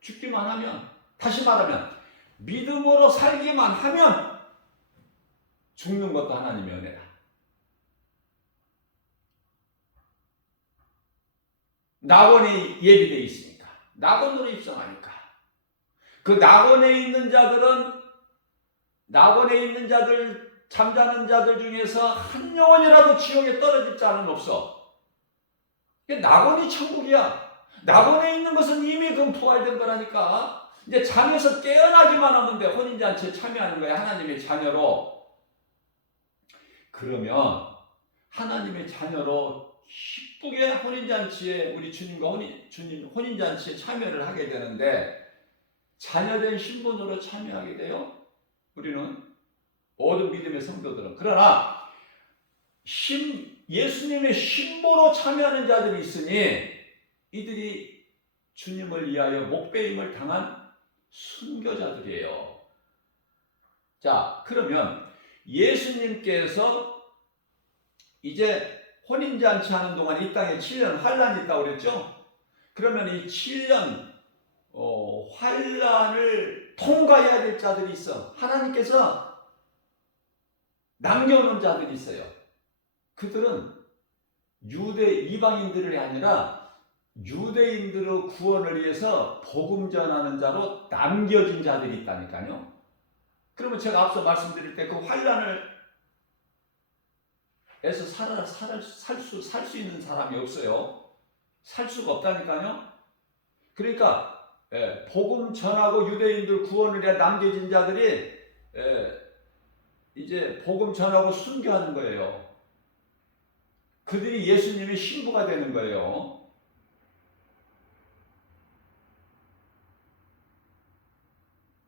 죽기만 하면, 다시 말하면 믿음으로 살기만 하면 죽는 것도 하나님의 은혜다. 낙원이 예비되어 있으니까. 낙원으로 입성하니까. 그 낙원에 있는 자들, 잠자는 자들 중에서 한 영혼이라도 지옥에 떨어질 자는 없어. 낙원이 천국이야. 낙원에 있는 것은 이미 그 부활된 거라니까. 이제 잠에서 깨어나기만 하면 돼. 혼인잔치에 참여하는 거야. 하나님의 자녀로. 그러면 하나님의 자녀로 기쁘게 혼인잔치에 우리 주님 혼인잔치에 참여를 하게 되는데 자녀된 신분으로 참여하게 돼요. 우리는 모든 믿음의 성도들은. 그러나 예수님의 신보로 참여하는 자들이 있으니 이들이 주님을 위하여 목배임을 당한 순교자들이에요. 자, 그러면 예수님께서 이제 혼인잔치 하는 동안 이 땅에 7년 환란이 있다고 그랬죠? 그러면 이 7년 환란을 통과해야 될 자들이 있어. 하나님께서 남겨놓은 자들이 있어요. 그들은 이방인들이 아니라 유대인들의 구원을 위해서 복음 전하는 자로 남겨진 자들이 있다니까요. 그러면 제가 앞서 말씀드릴 때 그 환란을 에서 살 수 있는 사람이 없어요. 살 수가 없다니까요. 그러니까 복음 전하고 유대인들 구원을 위해 남겨진 자들이 이제 복음 전하고 순교하는 거예요. 그들이 예수님의 신부가 되는 거예요.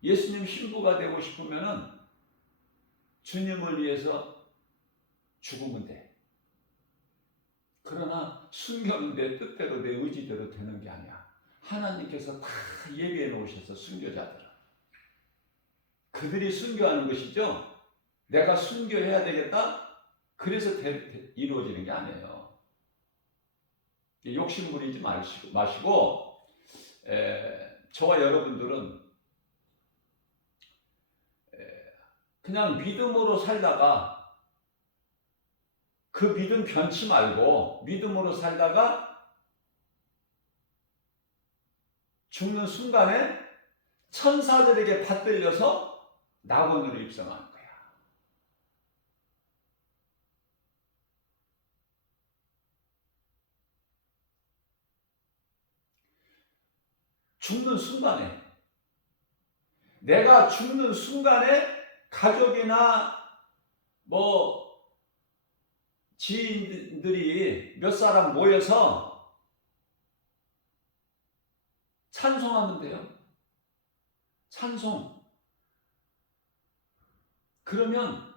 예수님 신부가 되고 싶으면은 주님을 위해서 죽으면 돼. 그러나 순교는 내 뜻대로 내 의지대로 되는 게 아니야. 하나님께서 다 예비해 놓으셔서 순교자들은. 그들이 순교하는 것이죠. 내가 순교해야 되겠다? 그래서 이루어지는 게 아니에요. 욕심 부리지 마시고 저와 여러분들은 그냥 믿음으로 살다가 그 믿음 변치 말고 믿음으로 살다가 죽는 순간에 천사들에게 받들려서 낙원으로 입성하는 거야. 죽는 순간에, 내가 죽는 순간에 가족이나 뭐 지인들이 몇 사람 모여서 찬송하면 돼요. 찬송. 그러면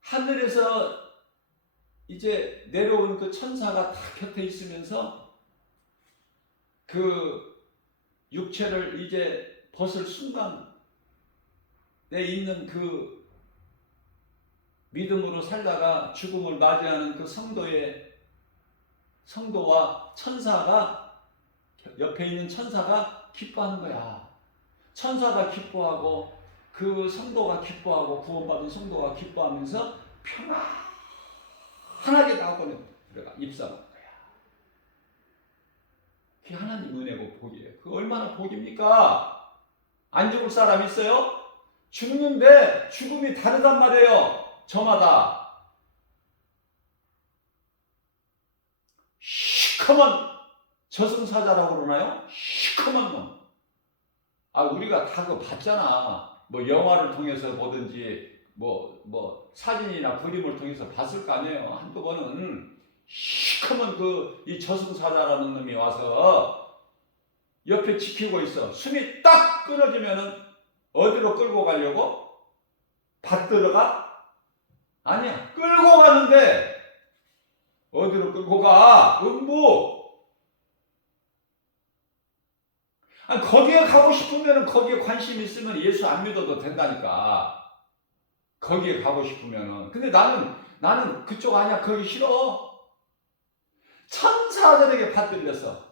하늘에서 이제 내려온 그 천사가 다 곁에 있으면서 그 육체를 이제 벗을 순간 내 있는 그 믿음으로 살다가 죽음을 맞이하는 그 성도와 천사가, 옆에 있는 천사가 기뻐하는 거야. 천사가 기뻐하고 그 성도가 기뻐하고 구원받은 성도가 기뻐하면서 편안하게 낙원에 들어가 입성하는 거야. 그게 하나님 은혜고 복이에요. 그 얼마나 복입니까? 안 죽을 사람 있어요? 죽는데 죽음이 다르단 말이에요. 저마다. 시커먼 저승사자라고 그러나요? 시커먼 놈. 우리가 다 그거 봤잖아. 뭐 영화를 통해서 보든지 뭐 사진이나 그림을 통해서 봤을 거 아니에요. 한두 번은 시커먼 이 저승사자라는 놈이 와서 옆에 지키고 있어. 숨이 딱 끊어지면은 어디로 끌고 가려고? 받들어 가? 아니야. 끌고 가는데 어디로 끌고 가? 음부. 거기에 가고 싶으면 거기에 관심 있으면 예수 안 믿어도 된다니까. 거기에 가고 싶으면은. 근데 나는 그쪽 아니야. 거기 싫어. 천사들에게 받들려서.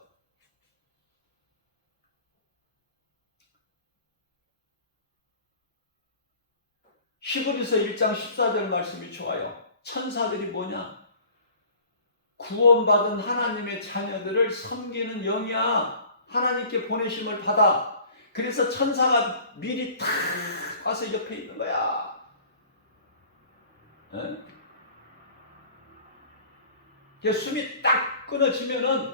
히브리서 1장 14절 말씀이 좋아요. 천사들이 뭐냐? 구원받은 하나님의 자녀들을 섬기는 영이야. 하나님께 보내심을 받아. 그래서 천사가 미리 탁 와서 옆에 있는 거야. 숨이 딱 끊어지면은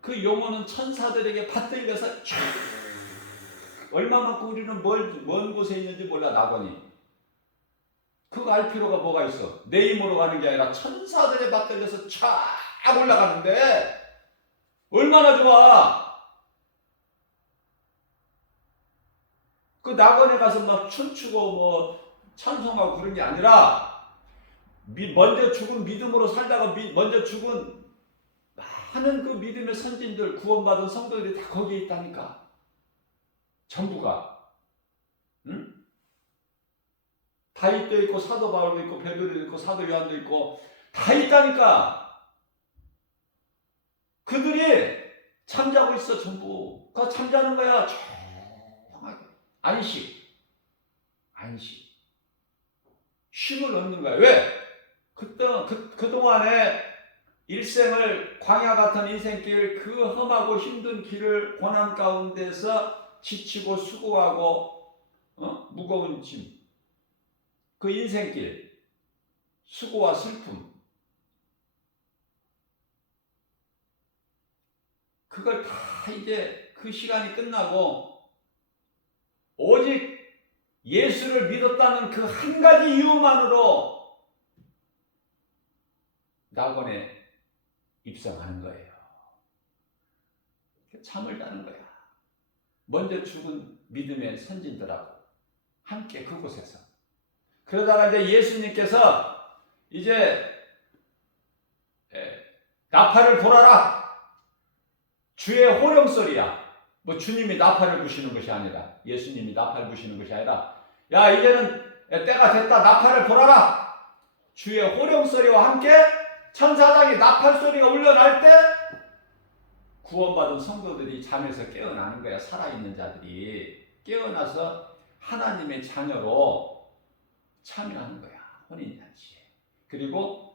그 영혼은 천사들에게 받들려서 쫙, 얼마만큼 우리는 먼 곳에 있는지 몰라. 낙원이. 그거 알 필요가 뭐가 있어? 내 힘으로 가는 게 아니라 천사들에 받들려서 쫙 올라가는데 얼마나 좋아. 그 낙원에 가서 막 춤추고 뭐 찬송하고 그런 게 아니라 먼저 죽은 믿음으로 살다가 먼저 죽은 많은 그 믿음의 선진들, 구원받은 성도들이 다 거기에 있다니까. 전부가. 응? 다윗도 있고 사도 바울도 있고 베드로도 있고 사도 요한도 있고 다 있다니까. 그들이 잠자고 있어. 전부. 그거 잠자는 거야. 조용하게. 안식. 쉼을 얻는 거야. 왜? 그동안에 일생을 광야 같은 인생길, 그 험하고 힘든 길을 고난 가운데서 지치고 수고하고 무거운 짐, 그 인생길, 수고와 슬픔, 그걸 다 이제 그 시간이 끝나고 오직 예수를 믿었다는 그 한 가지 이유만으로 낙원에 입성하는 거예요. 잠을 자는 거야. 먼저 죽은 믿음의 선진들하고 함께 그곳에서. 그러다가 이제 예수님께서 이제 나팔을 불어라. 주의 호령소리야. 뭐 주님이 나팔을 부시는 것이 아니라, 예수님이 나팔 부시는 것이 아니라, 야 이제는 때가 됐다. 나팔을 불어라. 주의 호령소리와 함께 천사장이 나팔 소리가 울려날 때 구원받은 성도들이 잠에서 깨어나는 거야. 살아있는 자들이 깨어나서 하나님의 자녀로 참여하는 거야. 혼인잔치에. 그리고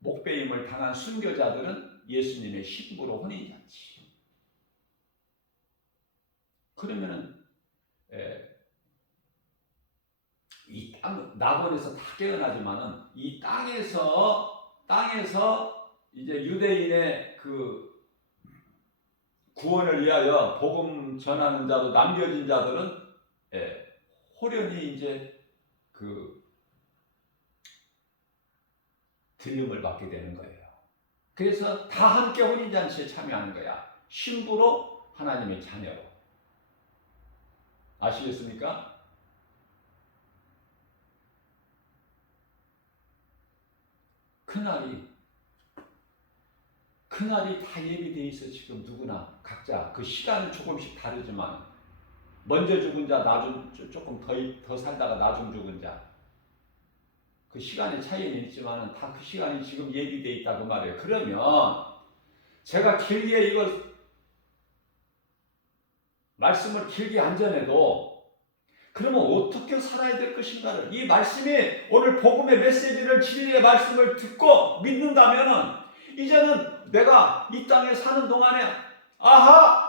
목배임을 당한 순교자들은 예수님의 신부로 혼인잔치. 그러면은 이 땅, 낙원에서 다 깨어나지만은 이 땅에서 이제 유대인의 그 구원을 위하여 복음 전하는 자도 남겨진 자들은 호련히 이제 그 들림을 받게 되는 거예요. 그래서 다 함께 혼인잔치에 참여하는 거야. 신부로 하나님의 자녀로. 아시겠습니까? 그날이 다 예비되어 있어. 지금 누구나 각자 그 시간은 조금씩 다르지만 먼저 죽은 자, 조금 더 살다가 나중 죽은 자, 그 시간의 차이는 있지만 다 그 시간이 지금 예비되어 있다고 말해요. 그러면 제가 길게 이걸 말씀을 길게 안 전해도 그러면 어떻게 살아야 될 것인가를, 이 말씀이 오늘 복음의 메시지를, 진리의 말씀을 듣고 믿는다면은 이제는 내가 이 땅에 사는 동안에 아하,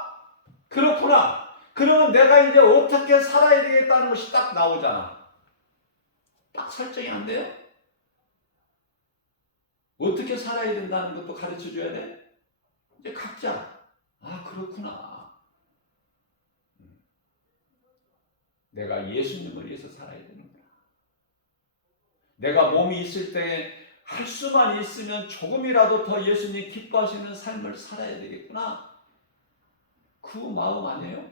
그렇구나, 그러면 내가 이제 어떻게 살아야 되겠다는 것이 딱 나오잖아. 딱 설정이 안 돼요? 어떻게 살아야 된다는 것도 가르쳐 줘야 돼? 이제 각자 그렇구나, 내가 예수님을 위해서 살아야 되는구나, 내가 몸이 있을 때 할 수만 있으면 조금이라도 더 예수님 기뻐하시는 삶을 살아야 되겠구나, 그 마음 아니에요?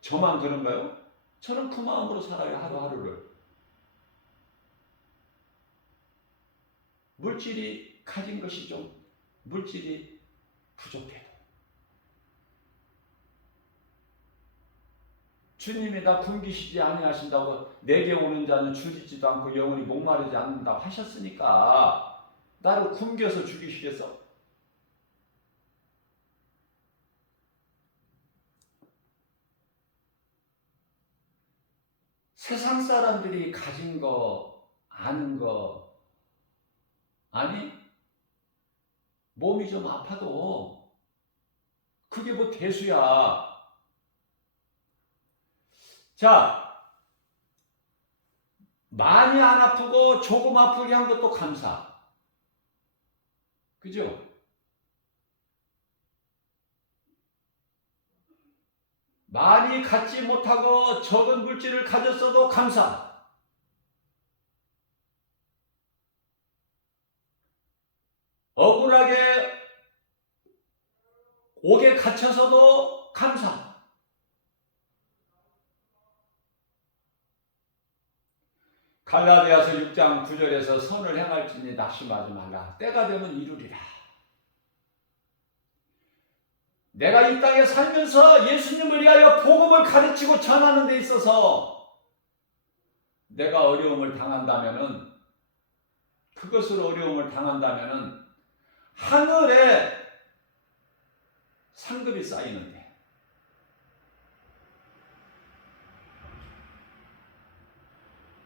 저만 그런가요? 저는 그 마음으로 살아요. 하루하루를. 물질이 가진 것이 좀, 물질이 부족해도 주님이 나 굶기시지 아니하신다고, 내게 오는 자는 줄이지도 않고 영원히 목마르지 않는다고 하셨으니까 나를 굶겨서 죽이시겠어? 세상 사람들이 가진 거, 아는 거, 아니 몸이 좀 아파도 그게 뭐 대수야. 자, 많이 안 아프고 조금 아프게 한 것도 감사. 그죠? 많이 갖지 못하고 적은 물질을 가졌어도 감사. 억울하게 옥에 갇혀서도 감사. 갈라디아서 6장 9절에서 선을 행할지니 낙심하지 말라. 때가 되면 이루리라. 내가 이 땅에 살면서 예수님을 위하여 복음을 가르치고 전하는 데 있어서 내가 어려움을 당한다면은, 그것으로 어려움을 당한다면은 하늘에 상급이 쌓이는데,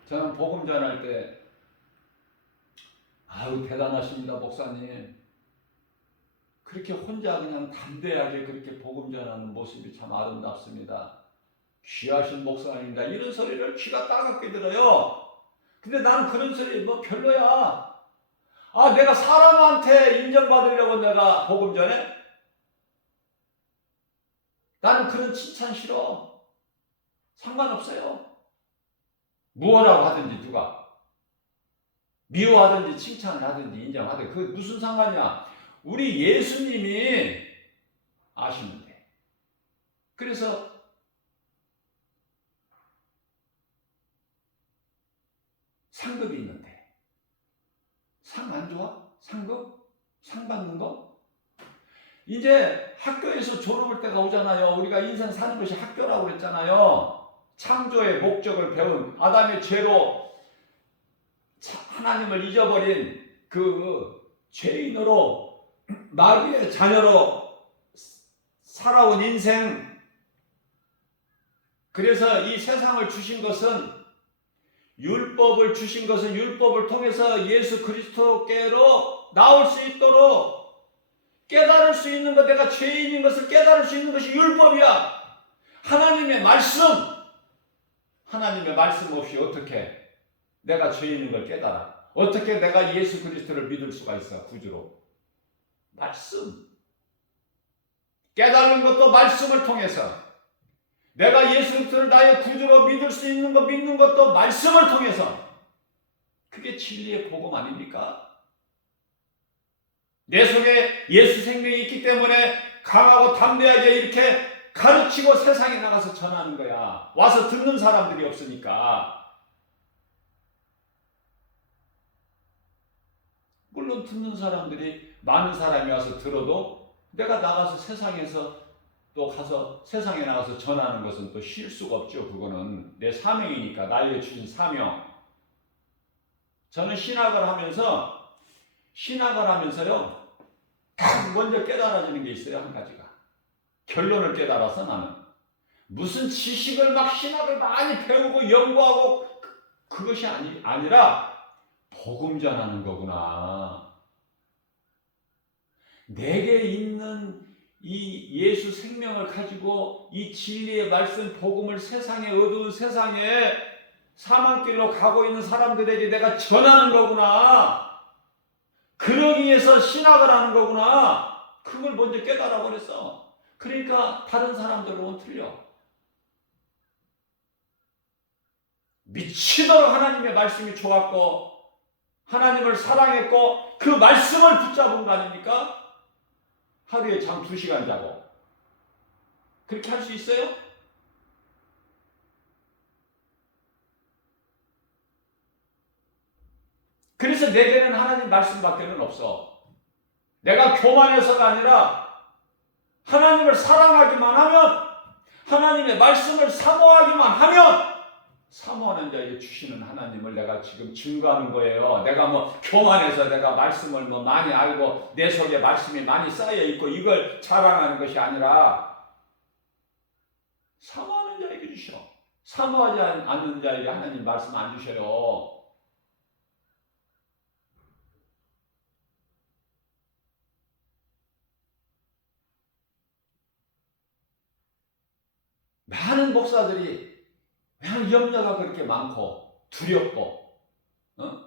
저는 복음 전할 때 아유 대단하십니다 목사님, 그렇게 혼자 그냥 담대하게 그렇게 복음 전하는 모습이 참 아름답습니다, 귀하신 목사님입니다, 이런 소리를 귀가 따갑게 들어요. 근데 나는 그런 소리 뭐 별로야. 내가 사람한테 인정받으려고 내가 복음 전해? 나는 그런 칭찬 싫어. 상관없어요. 무엇라고 하든지, 누가 미워하든지 칭찬을 하든지 인정하든지 그게 무슨 상관이야. 우리 예수님이 아시는데. 그래서 상급이 있는데 상 안 좋아? 상급? 상 받는 거? 이제 학교에서 졸업할 때가 오잖아요. 우리가 인생 사는 것이 학교라고 그랬잖아요. 창조의 목적을 배운, 아담의 죄로 하나님을 잊어버린 그 죄인으로 마귀의 자녀로 살아온 인생, 그래서 이 세상을 주신 것은, 율법을 주신 것은 율법을 통해서 예수 그리스도께로 나올 수 있도록 깨달을 수 있는 것, 내가 죄인인 것을 깨달을 수 있는 것이 율법이야. 하나님의 말씀, 하나님의 말씀 없이 어떻게 내가 죄인인 걸 깨달아? 어떻게 내가 예수 그리스도를 믿을 수가 있어? 구주로. 말씀. 깨달는 것도 말씀을 통해서. 내가 예수 그리스도를 나의 구주로 믿을 수 있는 것, 믿는 것도 말씀을 통해서. 그게 진리의 복음 아닙니까? 내 속에 예수 생명이 있기 때문에 강하고 담대하게 이렇게 가르치고 세상에 나가서 전하는 거야. 와서 듣는 사람들이 없으니까. 물론 듣는 사람들이 많은 사람이 와서 들어도 내가 나가서 세상에서 또 가서 세상에 나가서 전하는 것은 또 쉴 수가 없죠. 그거는 내 사명이니까, 나에게 주신 사명. 저는 신학을 하면서요, 딱 먼저 깨달아지는 게 있어요. 한 가지가. 결론을 깨달아서 나는 무슨 지식을 막 신학을 많이 배우고 연구하고 그것이 아니라 복음 전하는 거구나. 내게 있는 이 예수 생명을 가지고 이 진리의 말씀 복음을 세상에 어두운 세상에 사망길로 가고 있는 사람들에게 내가 전하는 거구나. 그러기 위해서 신학을 하는 거구나. 그걸 먼저 깨달아 버렸어. 그러니까 다른 사람들하고는 틀려. 미치도록 하나님의 말씀이 좋았고 하나님을 사랑했고 그 말씀을 붙잡은 거 아닙니까? 하루에 잠 2시간 자고 그렇게 할 수 있어요? 그래서 내게는 하나님 말씀밖에는 없어. 내가 교만해서가 아니라 하나님을 사랑하기만 하면, 하나님의 말씀을 사모하기만 하면 사모하는 자에게 주시는 하나님을 내가 지금 증거하는 거예요. 내가 뭐 교만해서 내가 말씀을 뭐 많이 알고 내 속에 말씀이 많이 쌓여 있고 이걸 자랑하는 것이 아니라 사모하는 자에게 주셔. 사모하지 않는 자에게 하나님 말씀 안 주셔요. 많은 목사들이 왜 염려가 그렇게 많고 두렵고, 어?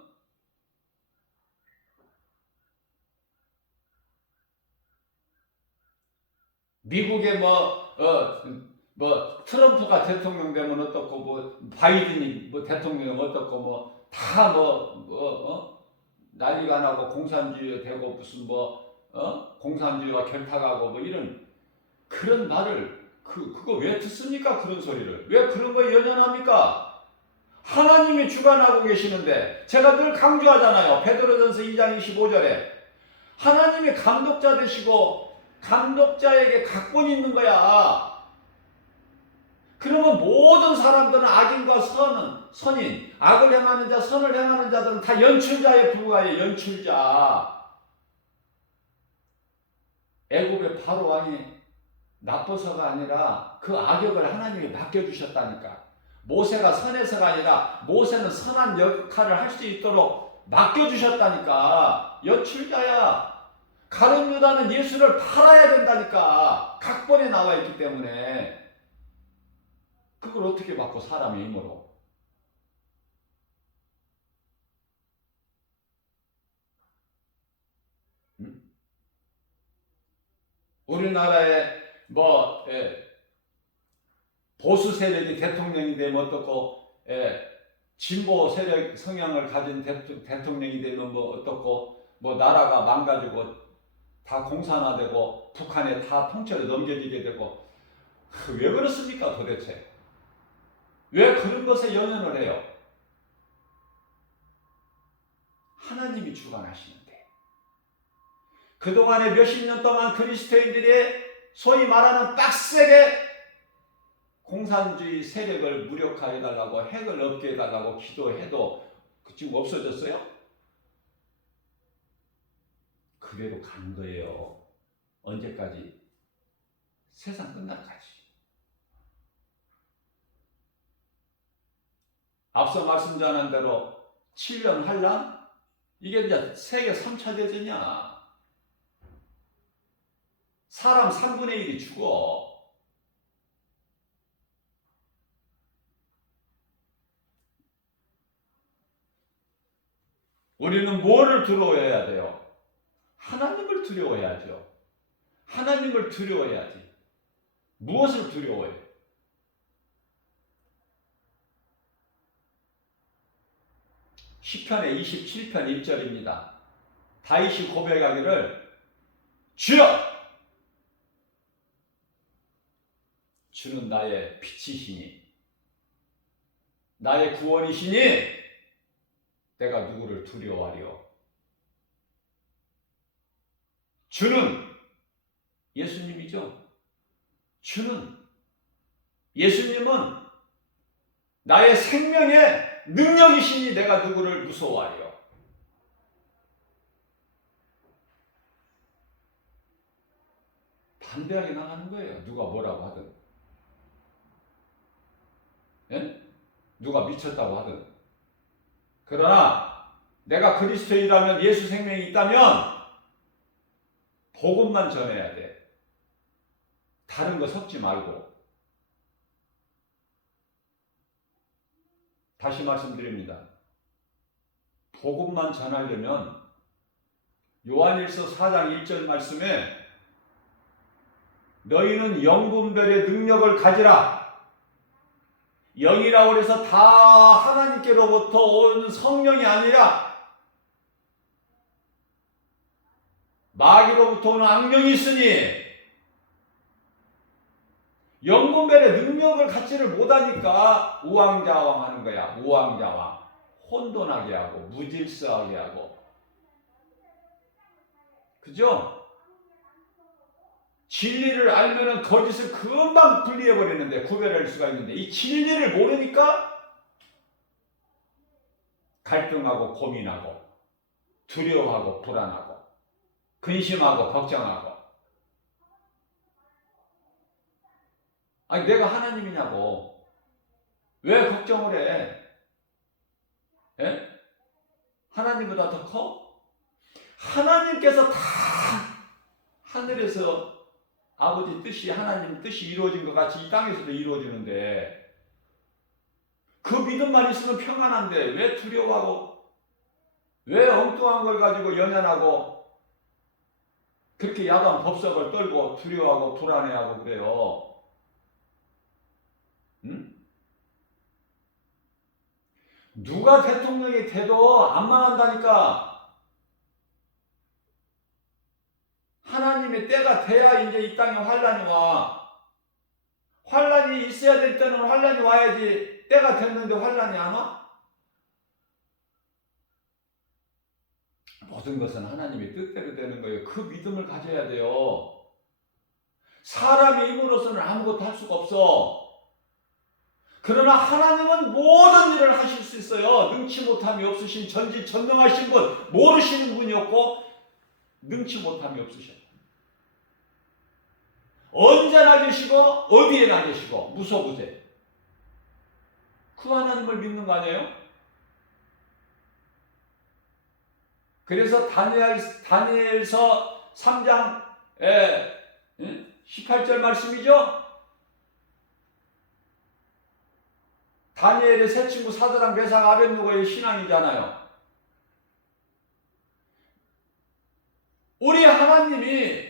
미국에 트럼프가 대통령 되면 어떻고, 뭐 바이든이 뭐 대통령 되면 어떻고, 뭐 다 난리가 나고 공산주의 되고 무슨 공산주의가 결탁하고 뭐 이런 그런 말을 그거 왜 듣습니까? 그런 소리를 왜 그런 거에 연연합니까? 하나님이 주관하고 계시는데 제가 늘 강조하잖아요. 베드로전서 2장 25절에 하나님이 감독자 되시고 감독자에게 각본이 있는 거야. 그러면 모든 사람들은 악인과 선인, 악을 행하는 자, 선을 행하는 자들은 다 연출자에 불과해요. 연출자. 애굽의 바로 왕이 나빠서가 아니라 그 악역을 하나님이 맡겨주셨다니까. 모세가 선해서가 아니라 모세는 선한 역할을 할 수 있도록 맡겨주셨다니까. 연출자야. 가룟 유다는 예수를 팔아야 된다니까. 각본에 나와 있기 때문에. 그걸 어떻게 받고 사람의 힘으로. 응? 우리나라에 보수 세력이 대통령이 되면 어떻고, 진보 세력 성향을 가진 대통령이 되면 뭐 어떻고, 뭐 나라가 망가지고 다 공산화되고 북한에 다 통째로 넘겨지게 되고, 왜 그렇습니까 도대체? 왜 그런 것에 연연을 해요? 하나님이 주관하시는데 그동안에 몇십 년 동안 그리스도인들이 소위 말하는 빡세게 공산주의 세력을 무력화해달라고 핵을 없게 해달라고 기도해도 지금 없어졌어요? 그대로 가는 거예요. 언제까지? 세상 끝날까지. 앞서 말씀드린 대로 7년 환란? 이게 이제 세계 3차 대전이야. 사람 3분의 1이 죽어. 우리는 뭐를 두려워해야 돼요? 하나님을 두려워해야죠. 하나님을 두려워해야지. 무엇을 두려워해? 시편의 27편 1절입니다. 다윗이 고백하기를 주여! 주는 나의 빛이시니 나의 구원이시니 내가 누구를 두려워하리요? 주는 예수님이죠. 예수님은 나의 생명의 능력이시니 내가 누구를 무서워하리요? 반대하게 나가는 거예요. 누가 뭐라고 하든. 예? 누가 미쳤다고 하든. 그러나 내가 그리스도인이라면, 예수 생명이 있다면 복음만 전해야 돼. 다른 거 섞지 말고. 다시 말씀드립니다. 복음만 전하려면 요한일서 4장 1절 말씀에 너희는 영분별의 능력을 가지라. 영이라고 해서 다 하나님께로부터 온 성령이 아니라 마귀로부터 오는 악령이 있으니, 영분별의 능력을 갖지를 못하니까 우왕좌왕하는 거야. 우왕좌왕. 혼돈하게 하고 무질서하게 하고. 그죠? 진리를 알면은 거짓을 금방 분리해버리는데, 구별할 수가 있는데, 이 진리를 모르니까 갈등하고 고민하고 두려워하고 불안하고 근심하고 걱정하고. 아니, 내가 하나님이냐고. 왜 걱정을 해? 예? 하나님보다 더 커? 하나님께서 다 하늘에서 아버지 뜻이, 하나님 뜻이 이루어진 것 같이 이 땅에서도 이루어지는데, 그 믿음만 있으면 평안한데 왜 두려워하고, 왜 엉뚱한 걸 가지고 연연하고 그렇게 야단 법석을 떨고 두려워하고 불안해하고 그래요? 응? 누가 대통령이 돼도 안 망한다니까. 하나님의 때가 돼야 이제 이 땅에 환란이 와. 환란이 있어야 될 때는 환란이 와야지. 때가 됐는데 환란이 안 와? 모든 것은 하나님의 뜻대로 되는 거예요. 그 믿음을 가져야 돼요. 사람의 힘으로서는 아무것도 할 수가 없어. 그러나 하나님은 모든 일을 하실 수 있어요. 능치 못함이 없으신 전지전능하신 분, 모르시는 분이 없고 능치 못함이 없으셔. 언제나 계시고 어디에나 계시고 무소부재. 그 하나님을 믿는 거 아니에요? 그래서 다니엘서 3장 18절 말씀이죠. 다니엘의 세 친구 사드락 메삭 아벳느고의 신앙이잖아요. 우리 하나님이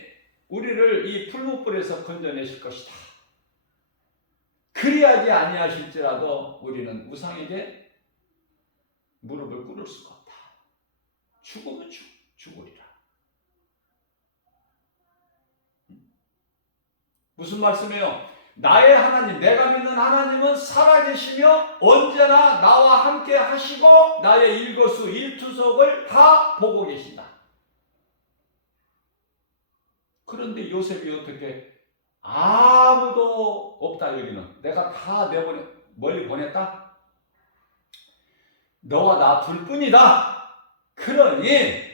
우리를 이 풀무불에서 건져내실 것이다. 그리하지 아니하실지라도 우리는 우상에게 무릎을 꿇을 수가 없다. 죽으면 죽으리라. 무슨 말씀이에요? 나의 하나님, 내가 믿는 하나님은 살아계시며 언제나 나와 함께 하시고 나의 일거수 일투석을 다 보고 계신다. 그런데 요셉이 어떻게 아무도 없다 여기는. 내가 다 멀리 보냈다. 너와 나 둘뿐이다. 그러니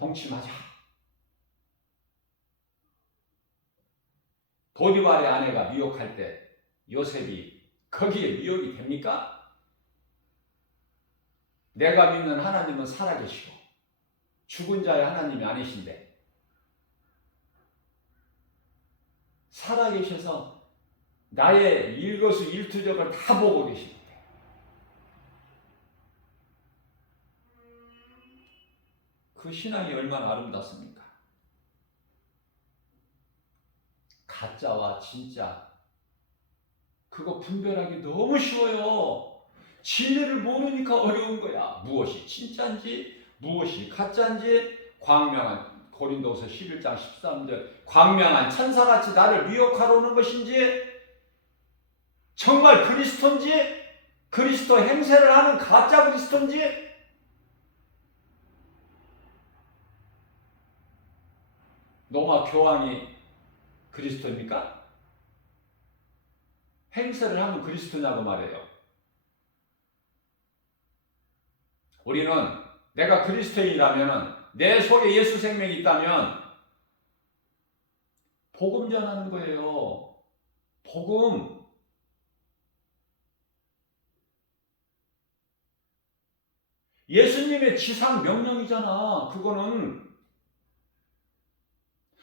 동침하자. 보디발의 아내가 미혹할 때 요셉이 거기에 미혹이 됩니까? 내가 믿는 하나님은 살아계시고 죽은 자의 하나님이 아니신데 살아계셔서 나의 일거수일투족을 다 보고 계십니다. 그 신앙이 얼마나 아름답습니까? 가짜와 진짜 그거 분별하기 너무 쉬워요. 진리를 모르니까 어려운 거야. 무엇이 진짜인지 무엇이 가짜인지 광명한 고린도서 11장 13절 광명한 천사같이 나를 미혹하러 오는 것인지 정말 그리스도인지 그리스도 행세를 하는 가짜 그리스도인지 로마 교황이 그리스도입니까? 행세를 하는 그리스도냐고 말해요. 우리는 내가 그리스도인이라면 내 속에 예수 생명이 있다면 복음 전하는 거예요. 복음. 예수님의 지상 명령이잖아. 그거는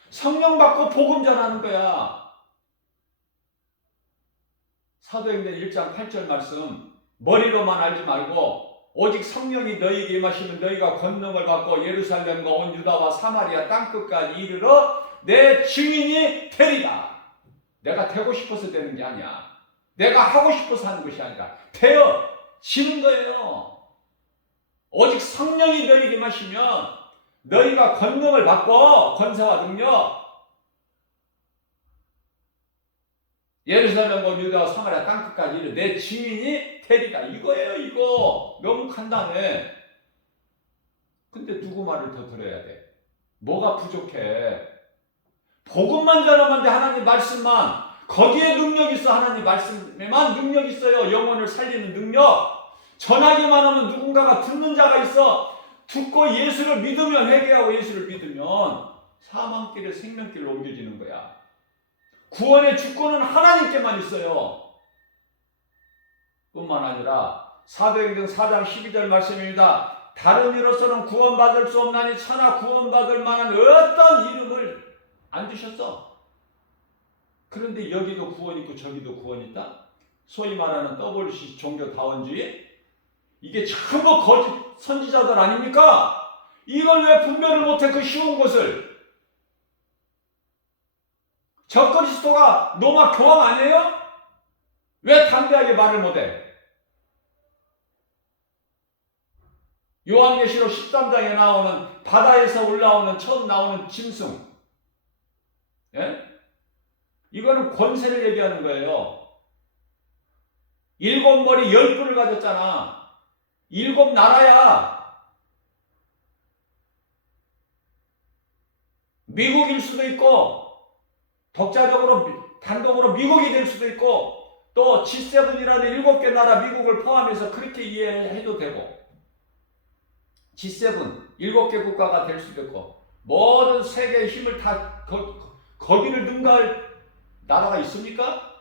성령 받고 복음 전하는 거야. 사도행전 1장 8절 말씀 머리로만 알지 말고 오직 성령이 너희에게 임하시면 너희가 권능을 받고 예루살렘과 온 유다와 사마리아 땅끝까지 이르러 내 증인이 되리라. 내가 되고 싶어서 되는 게 아니야. 내가 하고 싶어서 하는 것이 아니라 되어지는 거예요. 오직 성령이 너희에게 임하시면 너희가 권능을 받고 권세와 능력 예루살렘과 유다와 사마리아 땅끝까지 이르러 내 증인이 되리라. 이거예요. 이거 너무 간단해. 근데 누구 말을 더 들어야 돼? 뭐가 부족해? 복음만 전하면 돼. 하나님 말씀만. 거기에 능력이 있어. 하나님 말씀에만 능력이 있어요. 영혼을 살리는 능력. 전하기만 하면 누군가가 듣는 자가 있어. 듣고 예수를 믿으면 회개하고 예수를 믿으면 사망길에 생명길로 옮겨지는 거야. 구원의 주권은 하나님께만 있어요. 뿐만 아니라 사도행전 4장 12절 말씀입니다. 다른 이로서는 구원받을 수 없나니 차나 구원받을 만한 어떤 이름을 안 주셨어. 그런데 여기도 구원 있고 저기도 구원 있다? 소위 말하는 WC 종교다원주의? 이게 전부 거짓 선지자들 아닙니까? 이걸 왜 분별을 못해? 그 쉬운 것을. 저 그리스도가 로마 교황 아니에요? 왜 담대하게 말을 못해? 요한계시록 13장에 나오는 바다에서 올라오는 처음 나오는 짐승. 예? 이거는 권세를 얘기하는 거예요. 7머리 10뿔을 가졌잖아. 7나라야. 미국일 수도 있고 독자적으로 단독으로 미국이 될 수도 있고 또 G7이라는 7개 나라 미국을 포함해서 그렇게 이해해도 되고 G7 7개 국가가 될 수도 있고 모든 세계의 힘을 다 거기를 능가할 나라가 있습니까?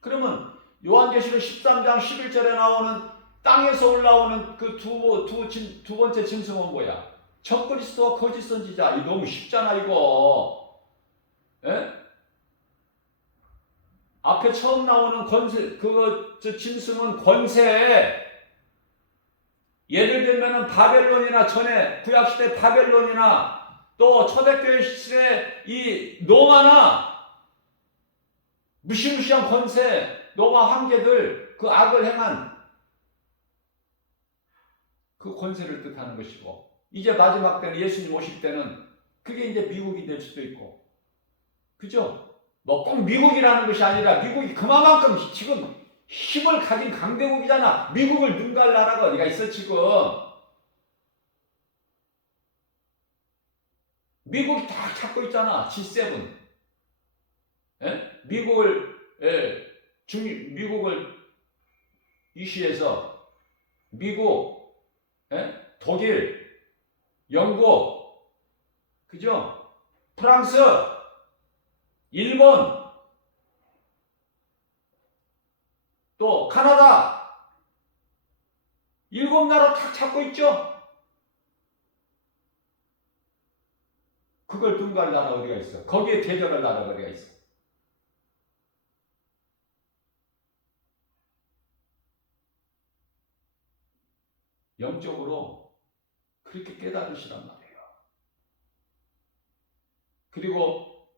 그러면 요한계시록 13장 11절에 나오는 땅에서 올라오는 그 두 번째 짐승은 뭐야? 적그리스도와 거짓 선지자. 이 너무 쉽잖아 이거. 에? 앞에 처음 나오는 권세, 저 짐승은 권세. 예를 들면은 바벨론이나 전에 구약시대 바벨론이나 또 초대교회 시대 이 로마나 무시무시한 권세, 로마 황제들 그 악을 행한 그 권세를 뜻하는 것이고 이제 마지막 때는 예수님 오실 때는 그게 이제 미국이 될 수도 있고 그죠? 뭐 꼭 미국이라는 것이 아니라 미국이 그만큼 지금 힘을 가진 강대국이잖아. 미국을 능가할 나라가 어디가 있어 지금. 미국이 다 찾고 있잖아. G7. 예? 미국을 이슈해서 미국 독일, 영국, 그죠? 프랑스, 일본, 또 카나다, 7나라 탁 잡고 있죠? 그걸 둔갈 나라 어디가 있어? 거기에 대적할 나라 어디가 있어? 영적으로 그렇게 깨달으시란 말이에요. 그리고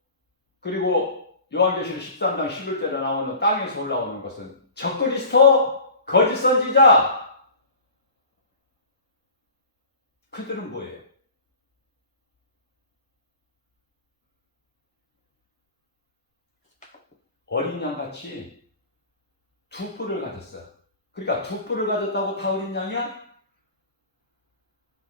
요한계시록 13장 11절에 나오는 땅에서 올라오는 것은 적그리스도, 거짓 선지자, 그들은 뭐예요? 어린 양같이 두 뿔을 가졌어. 그러니까 두 뿔을 가졌다고 다 어린 양이야?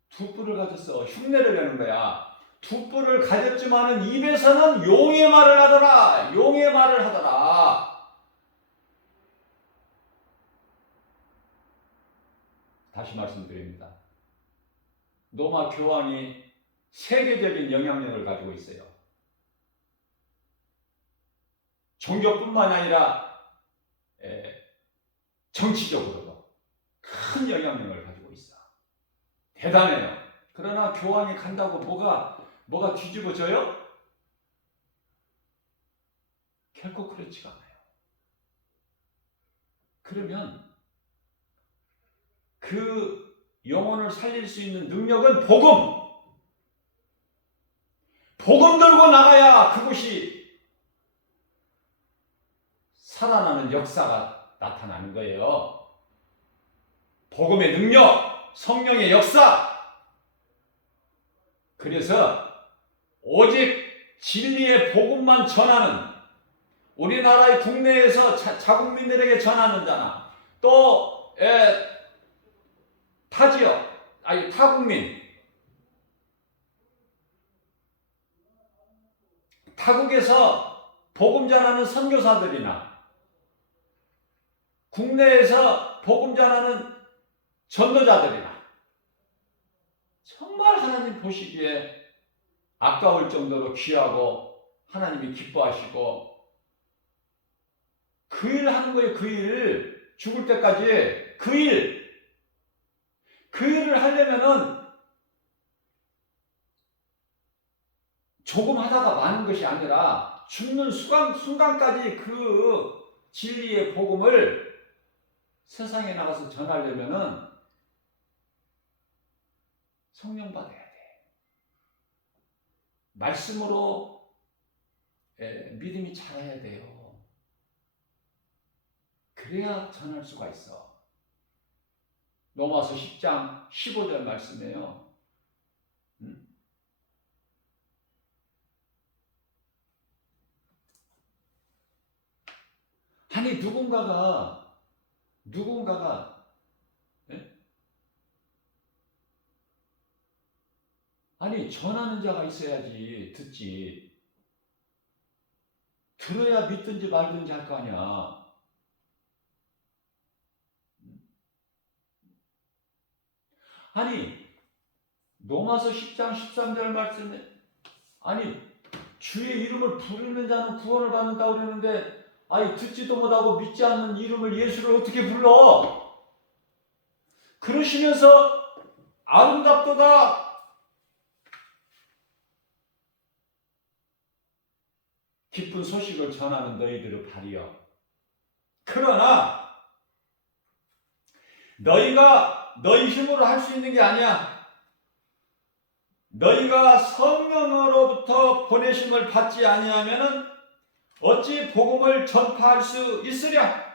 두 뿔을 가졌어. 흉내를 내는 거야. 두 뿔을 가졌지만은 입에서는 용의 말을 하더라. 용의 말을 하더라. 다시 말씀드립니다. 로마 교황이 세계적인 영향력을 가지고 있어요. 종교뿐만 아니라 정치적으로도 큰 영향력을 가지고 있어. 대단해요. 그러나 교황이 간다고 뭐가 뒤집어져요? 결코 그렇지가 않아요. 그러면 그 영혼을 살릴 수 있는 능력은 복음 들고 나가야 그곳이 살아나는 역사가 나타나는 거예요. 복음의 능력, 성령의 역사. 그래서 오직 진리의 복음만 전하는, 우리나라의 국내에서 자국민들에게 전하는 자나 또 타지역, 타국민, 타국에서 복음 전하는 선교사들이나 국내에서 복음 전하는 전도자들이나 정말 하나님 보시기에 아까울 정도로 귀하고 하나님이 기뻐하시고 그 일 하는 거예요. 그 일, 죽을 때까지 그 일을 하려면은 조금 하다가 마는 것이 아니라 죽는 순간까지 그 진리의 복음을 세상에 나가서 전하려면은 성령 받아야 돼. 말씀으로 믿음이 자라야 돼요. 그래야 전할 수가 있어. 로마서 10장 15절 말씀이에요. 아니 누군가가 아니 전하는 자가 있어야지 듣지. 들어야 믿든지 말든지 할 거 아니야. 아니 로마서 10장 13절 말씀에 아니 주의 이름을 부르는 자는 구원을 받는다고 그러는데 아니 듣지도 못하고 믿지 않는 이름을 예수를 어떻게 불러? 그러시면서 아름답도다 기쁜 소식을 전하는 너희들의 발이여. 그러나 너희가 너희 힘으로 할 수 있는 게 아니야. 너희가 성령으로부터 보내심을 받지 아니하면은 어찌 복음을 전파할 수 있으랴?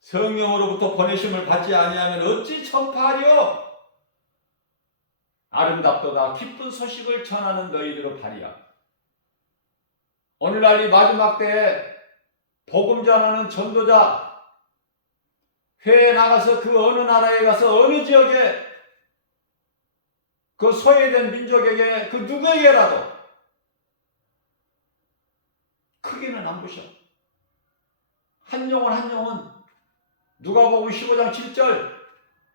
성령으로부터 보내심을 받지 아니하면 어찌 전파하려? 아름답도다 기쁜 소식을 전하는 너희들의 발이야. 오늘날 이 마지막 때에 복음 전하는 전도자 해외에 나가서 그 어느 나라에 가서 어느 지역에 그 소외된 민족에게 그 누구에게라도 크게는 안 보셔. 한 영혼 누가복음 15장 7절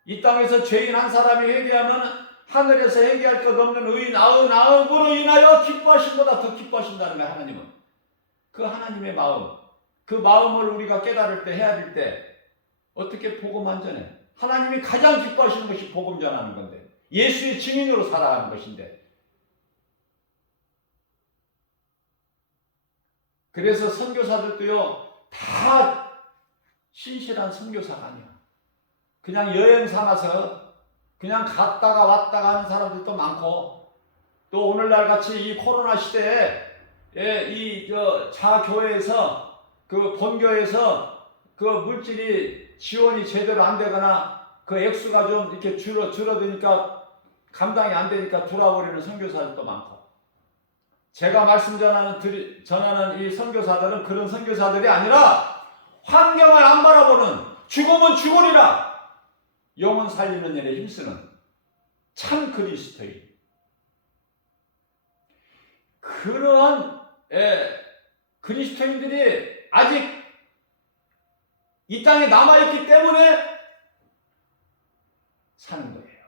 이 땅에서 죄인 한 사람이 회개하면 하늘에서 회개할 것 없는 의인 99으로 인하여 기뻐하심보다 더 기뻐하신다는 거예요. 하나님은. 그 하나님의 마음, 그 마음을 우리가 깨달을 때, 헤아릴 때 어떻게 복음 안전해? 하나님이 가장 기뻐하시는 것이 복음 전하는 건데, 예수의 증인으로 살아가는 것인데, 그래서 선교사들도요 다 신실한 선교사가 아니야. 그냥 여행 삼아서 그냥 갔다가 왔다가 하는 사람들도 많고, 또 오늘날 같이 이 코로나 시대에 이 자교회에서 그 본교에서 그 물질이 지원이 제대로 안 되거나 그 액수가 좀 이렇게 줄어드니까 감당이 안 되니까 돌아버리는 선교사들도 많고, 제가 말씀 전하는 이 선교사들은 그런 선교사들이 아니라 환경을 안 바라보는, 죽으면 죽으리라 영혼 살리는 일에 힘쓰는 참 그리스도인, 그러한 그리스도인들이 아직 이 땅에 남아있기 때문에 사는 거예요.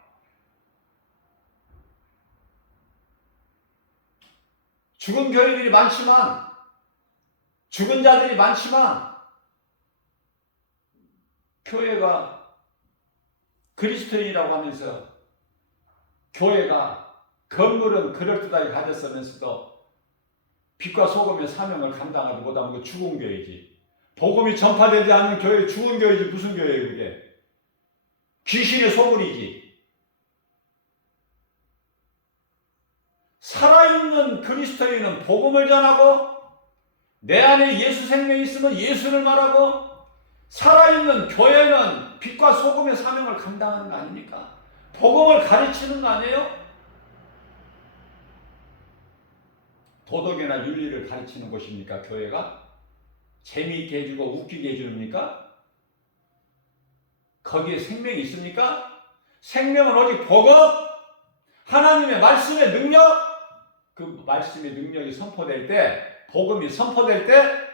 죽은 교회들이 많지만, 죽은 자들이 많지만, 교회가 그리스도인이라고 하면서, 교회가 건물은 그럴듯하게 가졌으면서도 빛과 소금의 사명을 감당하지 못하면 그 죽은 교회지. 복음이 전파되지 않는 교회, 죽은 교회지. 무슨 교회예요 그게? 귀신의 소굴이지. 살아있는 그리스도인은 복음을 전하고, 내 안에 예수 생명이 있으면 예수를 말하고, 살아있는 교회는 빛과 소금의 사명을 감당하는 거 아닙니까? 복음을 가르치는 거 아니에요? 도덕이나 윤리를 가르치는 곳입니까 교회가? 재미있게 해주고 웃기게 해줍니까? 거기에 생명이 있습니까? 생명은 오직 복음, 하나님의 말씀의 능력, 그 말씀의 능력이 선포될 때, 복음이 선포될 때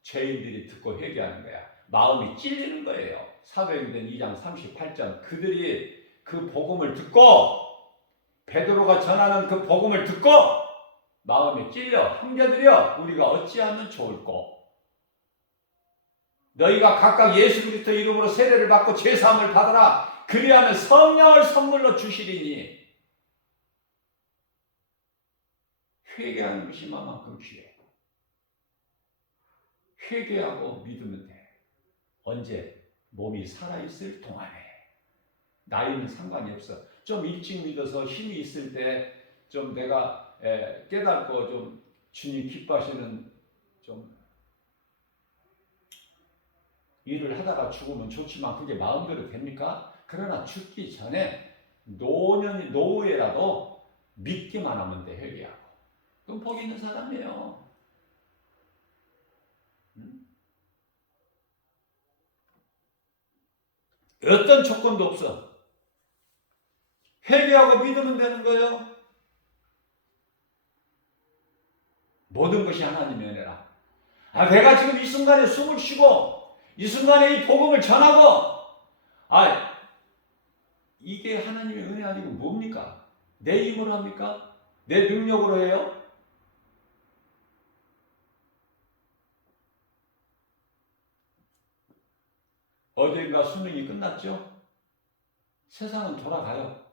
죄인들이 듣고 회개하는 거야. 마음이 찔리는 거예요. 사도행전 2장 38절. 그들이 그 복음을 듣고, 베드로가 전하는 그 복음을 듣고 마음이 찔려 ham겨들여 우리가 어찌하면 좋을꼬. 너희가 각각 예수 그리스도 이름으로 세례를 받고 죄사함을 받으라. 그리하면 성령을 선물로 주시리니. 회개하는 것이 만큼 귀해. 회개하고 믿으면 돼. 언제? 몸이 살아있을 동안에. 나이는 상관이 없어. 좀 일찍 믿어서 힘이 있을 때 좀 내가 깨닫고 좀 주님 기뻐하시는 좀 일을 하다가 죽으면 좋지만 그게 마음대로 됩니까? 그러나 죽기 전에 노후에라도 믿기만 하면 돼. 회개하고. 그럼 복 있는 사람이에요. 어떤 조건도 없어. 회개하고 믿으면 되는 거예요. 모든 것이 하나님의 은혜라. 내가 지금 이 순간에 숨을 쉬고 이 순간에 이 복음을 전하고, 이게 하나님의 은혜 아니고 뭡니까? 내 힘으로 합니까? 내 능력으로 해요? 어제인가 수능이 끝났죠? 세상은 돌아가요.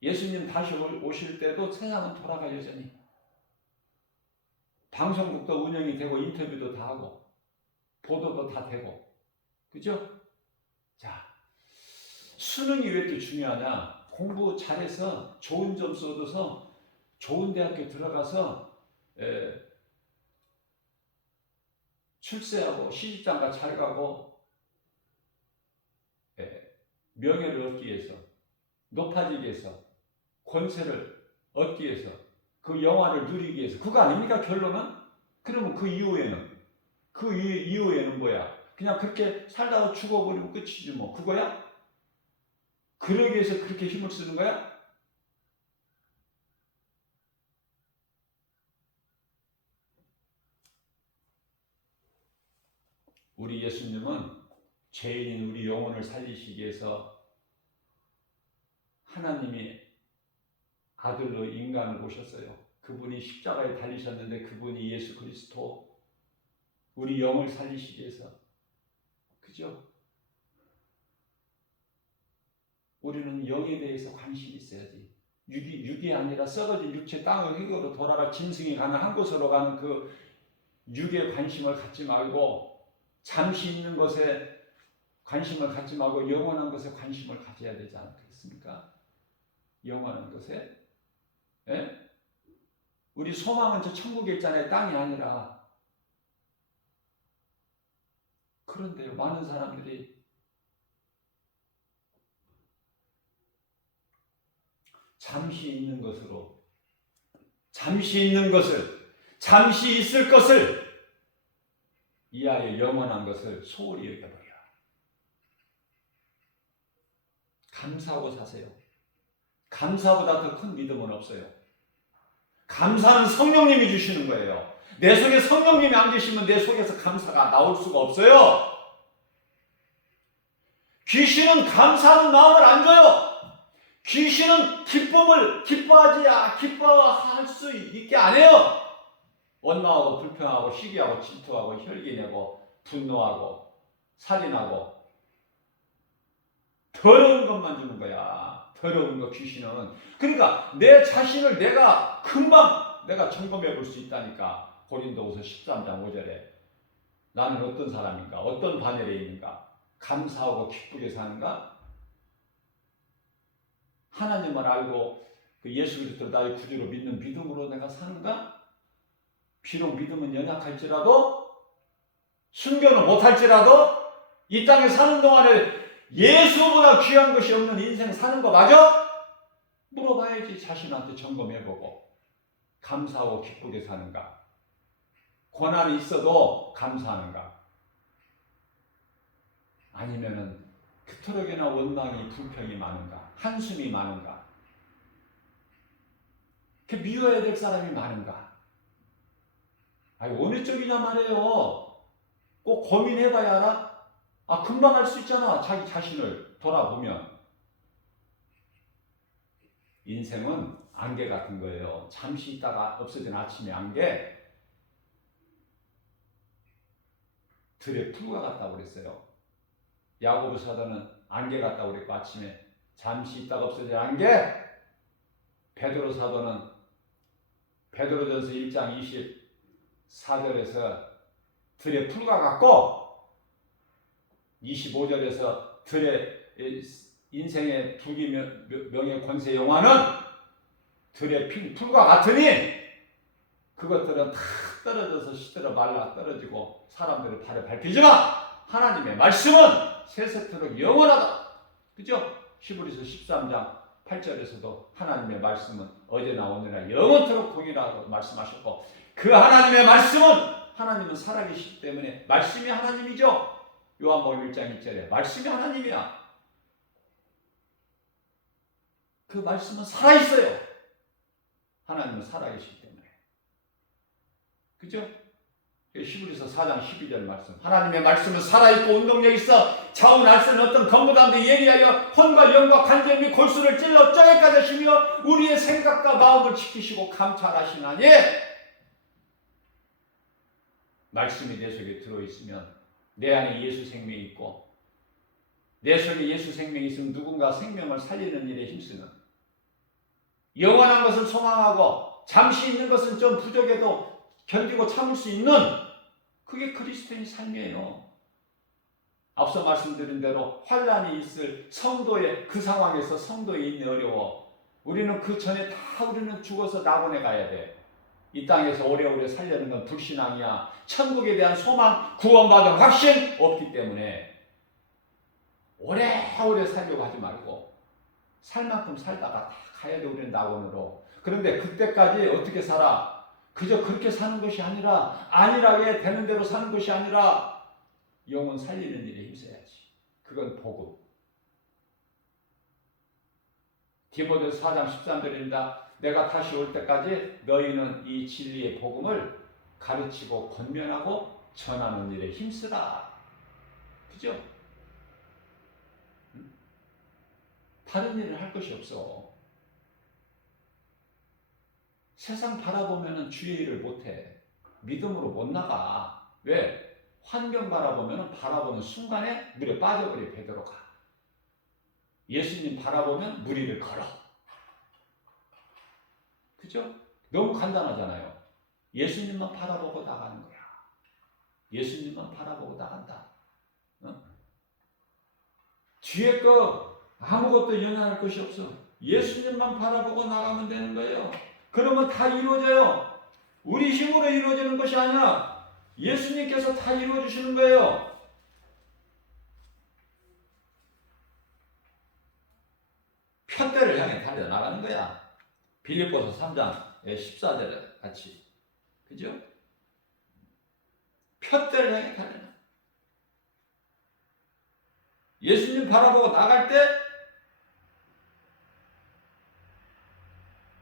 예수님 다시 오실 때도 세상은 돌아가 여전히. 방송국도 운영이 되고 인터뷰도 다 하고 보도도 다 되고, 그죠? 자, 수능이 왜 이렇게 중요하냐? 공부 잘해서 좋은 점수 얻어서 좋은 대학교 들어가서 출세하고 시집장가 잘 가고 명예를 얻기 위해서, 높아지기 위해서, 권세를 얻기 위해서, 그 영화를 누리기 위해서, 그거 아닙니까 결론은? 그러면 그 이후에는 뭐야? 그냥 그렇게 살다가 죽어버리고 끝이지 뭐. 그거야? 그러기 위해서 그렇게 힘을 쓰는 거야? 우리 예수님은 죄인인 우리 영혼을 살리시기 위해서 하나님이 아들로 인간을 오셨어요. 그분이 십자가에 달리셨는데 그분이 예수 그리스도, 우리 영을 살리시기 위해서. 그죠? 우리는 영에 대해서 관심이 있어야지. 육이 아니라 썩어진 육체 땅의 흙으로 돌아가 짐승이 가는 한 곳으로 가는 그 육에 관심을 갖지 말고, 잠시 있는 것에 관심을 갖지 말고 영원한 것에 관심을 가져야 되지 않겠습니까? 영원한 것에. 예? 우리 소망은 저 천국에 있잖아요. 땅이 아니라. 그런데요, 많은 사람들이 잠시 있는 것으로, 잠시 있는 것을, 잠시 있을 것을 이하여 영원한 것을 소홀히 여겨버려. 감사하고 사세요. 감사보다 더 큰 믿음은 없어요. 감사는 성령님이 주시는 거예요. 내 속에 성령님이 안 계시면 내 속에서 감사가 나올 수가 없어요. 귀신은 감사하는 마음을 안 줘요. 귀신은 기쁨을 기뻐할 수 있게 안 해요. 원망하고 불평하고 시기하고 질투하고 혈기내고 분노하고 살인하고 더러운 것만 주는 거야. 더러운 거 귀신은. 그러니까 내 자신을 금방 점검해 볼 수 있다니까. 고린도후서 13장 5절에 나는 어떤 사람인가? 어떤 반열에 있는가? 감사하고 기쁘게 사는가? 하나님을 알고 그 예수 그리스도를 나의 구주로 믿는 믿음으로 내가 사는가? 비록 믿음은 연약할지라도, 순교는 못할지라도 이 땅에 사는 동안에 예수보다 귀한 것이 없는 인생 사는 거 맞아? 물어봐야지. 자신한테 점검해보고. 감사하고 기쁘게 사는가? 고난이 있어도 감사하는가? 아니면은 그토록이나 원망이 불평이 많은가? 한숨이 많은가? 그 미워야 될 사람이 많은가? 아니, 어느 쪽이냐 말이에요. 꼭 고민해봐야 알아? 금방 알 수 있잖아. 자기 자신을 돌아보면. 인생은 안개 같은 거예요. 잠시 있다가 없어진 아침의 안개. 들의 풀과 같다고 그랬어요. 야고보 사도는 안개 같다고 그랬고, 아침에 잠시 있다가 없어진 안개. 베드로 사도는 베드로전서 1장 24절에서 들의 풀과 같고, 25절에서 들의 인생의 부귀명예 권세 영화는 들의 풀과 같으니 그것들은 다 떨어져서 시들어 말라 떨어지고 사람들의 발에 밟히지만 하나님의 말씀은 세세토록 영원하다. 그죠? 히브리서 13장 8절에서도 하나님의 말씀은 어제나 오늘나 영원토록 동일하다고 말씀하셨고, 그 하나님의 말씀은, 하나님은 살아계시기 때문에 말씀이 하나님이죠. 요한복음 1장 1절에 말씀이 하나님이야. 그 말씀은 살아있어요. 하나님은 살아계시기 때문에. 그죠? 히브리서 4장 12절 말씀. 하나님의 말씀은 살아있고 운동력 있어 좌우 날선 어떤 검보다도 예리하여 혼과 영과 관절 및 골수를 찔러 쩌에까지 하시며 우리의 생각과 마음을 지키시고 감찰하시나니, 말씀이 내 속에 들어있으면 내 안에 예수 생명이 있고, 내 속에 예수 생명이 있으면 누군가 생명을 살리는 일에 힘쓰는, 영원한 것을 소망하고 잠시 있는 것은 좀 부족해도 견디고 참을 수 있는, 그게 그리스도인 삶이에요. 앞서 말씀드린 대로 환난이 있을 성도의 그 상황에서 성도의 인내 어려워. 우리는 그 전에 다 우리는 죽어서 낙원에 가야 돼. 이 땅에서 오래오래 살려는 건 불신앙이야. 천국에 대한 소망, 구원받은 확신 없기 때문에 오래오래 살려고 하지 말고 살 만큼 살다가 다 가야 돼. 우리는 낙원으로. 그런데 그때까지 어떻게 살아? 그저 그렇게 사는 것이 아니라, 안일하게 되는 대로 사는 것이 아니라 영혼 살리는 일에 힘써야지. 그건 복음. 디모데서 4장 13절입니다. 내가 다시 올 때까지 너희는 이 진리의 복음을 가르치고 권면하고 전하는 일에 힘쓰라. 그죠? 다른 일을 할 것이 없어. 세상 바라보면 주의 일을 못해. 믿음으로 못 나가. 왜? 환경 바라보면 바라보는 순간에 물에 빠져버려 베드로가. 예수님 바라보면 물 위를 걸어. 그죠? 너무 간단하잖아요. 예수님만 바라보고 나가는 거야. 예수님만 바라보고 나간다. 어? 뒤에 거 아무것도 연연할 것이 없어. 예수님만 바라보고 나가면 되는 거예요. 그러면 다 이루어져요. 우리 힘으로 이루어지는 것이 아니라 예수님께서 다 이루어주시는 거예요. 편대를 향해 달려나가는 거야. 빌립보서 3장 14절에 같이. 그죠? 편대를 향해 달려나가. 예수님 바라보고 나갈 때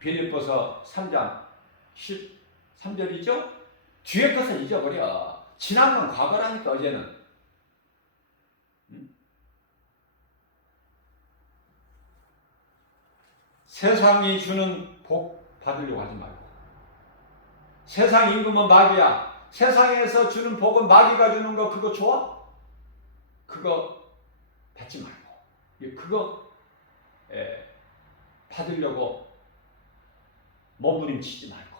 빌립보서 3장 13절이죠? 뒤에 것을 잊어버려. 지난 건 과거라니까 어제는. 세상이 주는 복 받으려고 하지 말고. 세상 임금은 마귀야. 세상에서 주는 복은 마귀가 주는 거 그거 좋아? 그거 받지 말고. 그거 받으려고 몸부림치지 말고.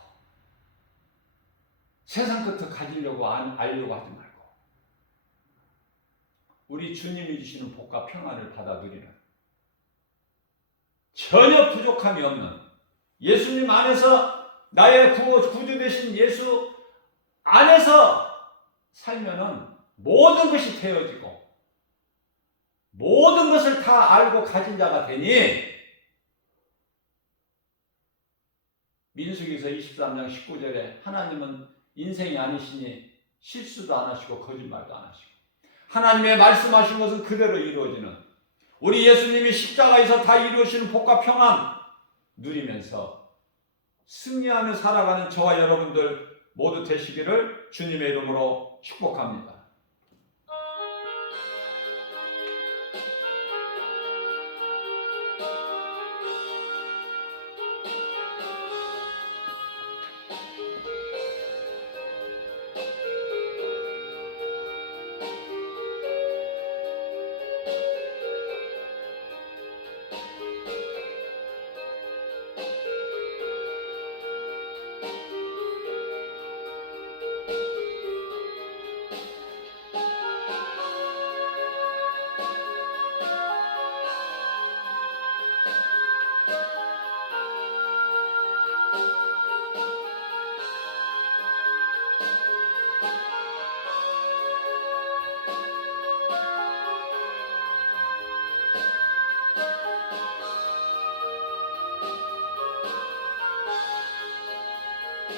세상 것을 가지려고 알려고 하지 말고. 우리 주님이 주시는 복과 평안을 받아 누리는 전혀 부족함이 없는 예수님 안에서 나의 구주 되신 예수 안에서 살면은 모든 것이 되어지고 모든 것을 다 알고 가진 자가 되니 민수기서 23장 19절에 하나님은 인생이 아니시니 실수도 안 하시고 거짓말도 안 하시고 하나님의 말씀하신 것은 그대로 이루어지는 우리 예수님이 십자가에서 다 이루어지는 복과 평안 누리면서 승리하며 살아가는 저와 여러분들 모두 되시기를 주님의 이름으로 축복합니다.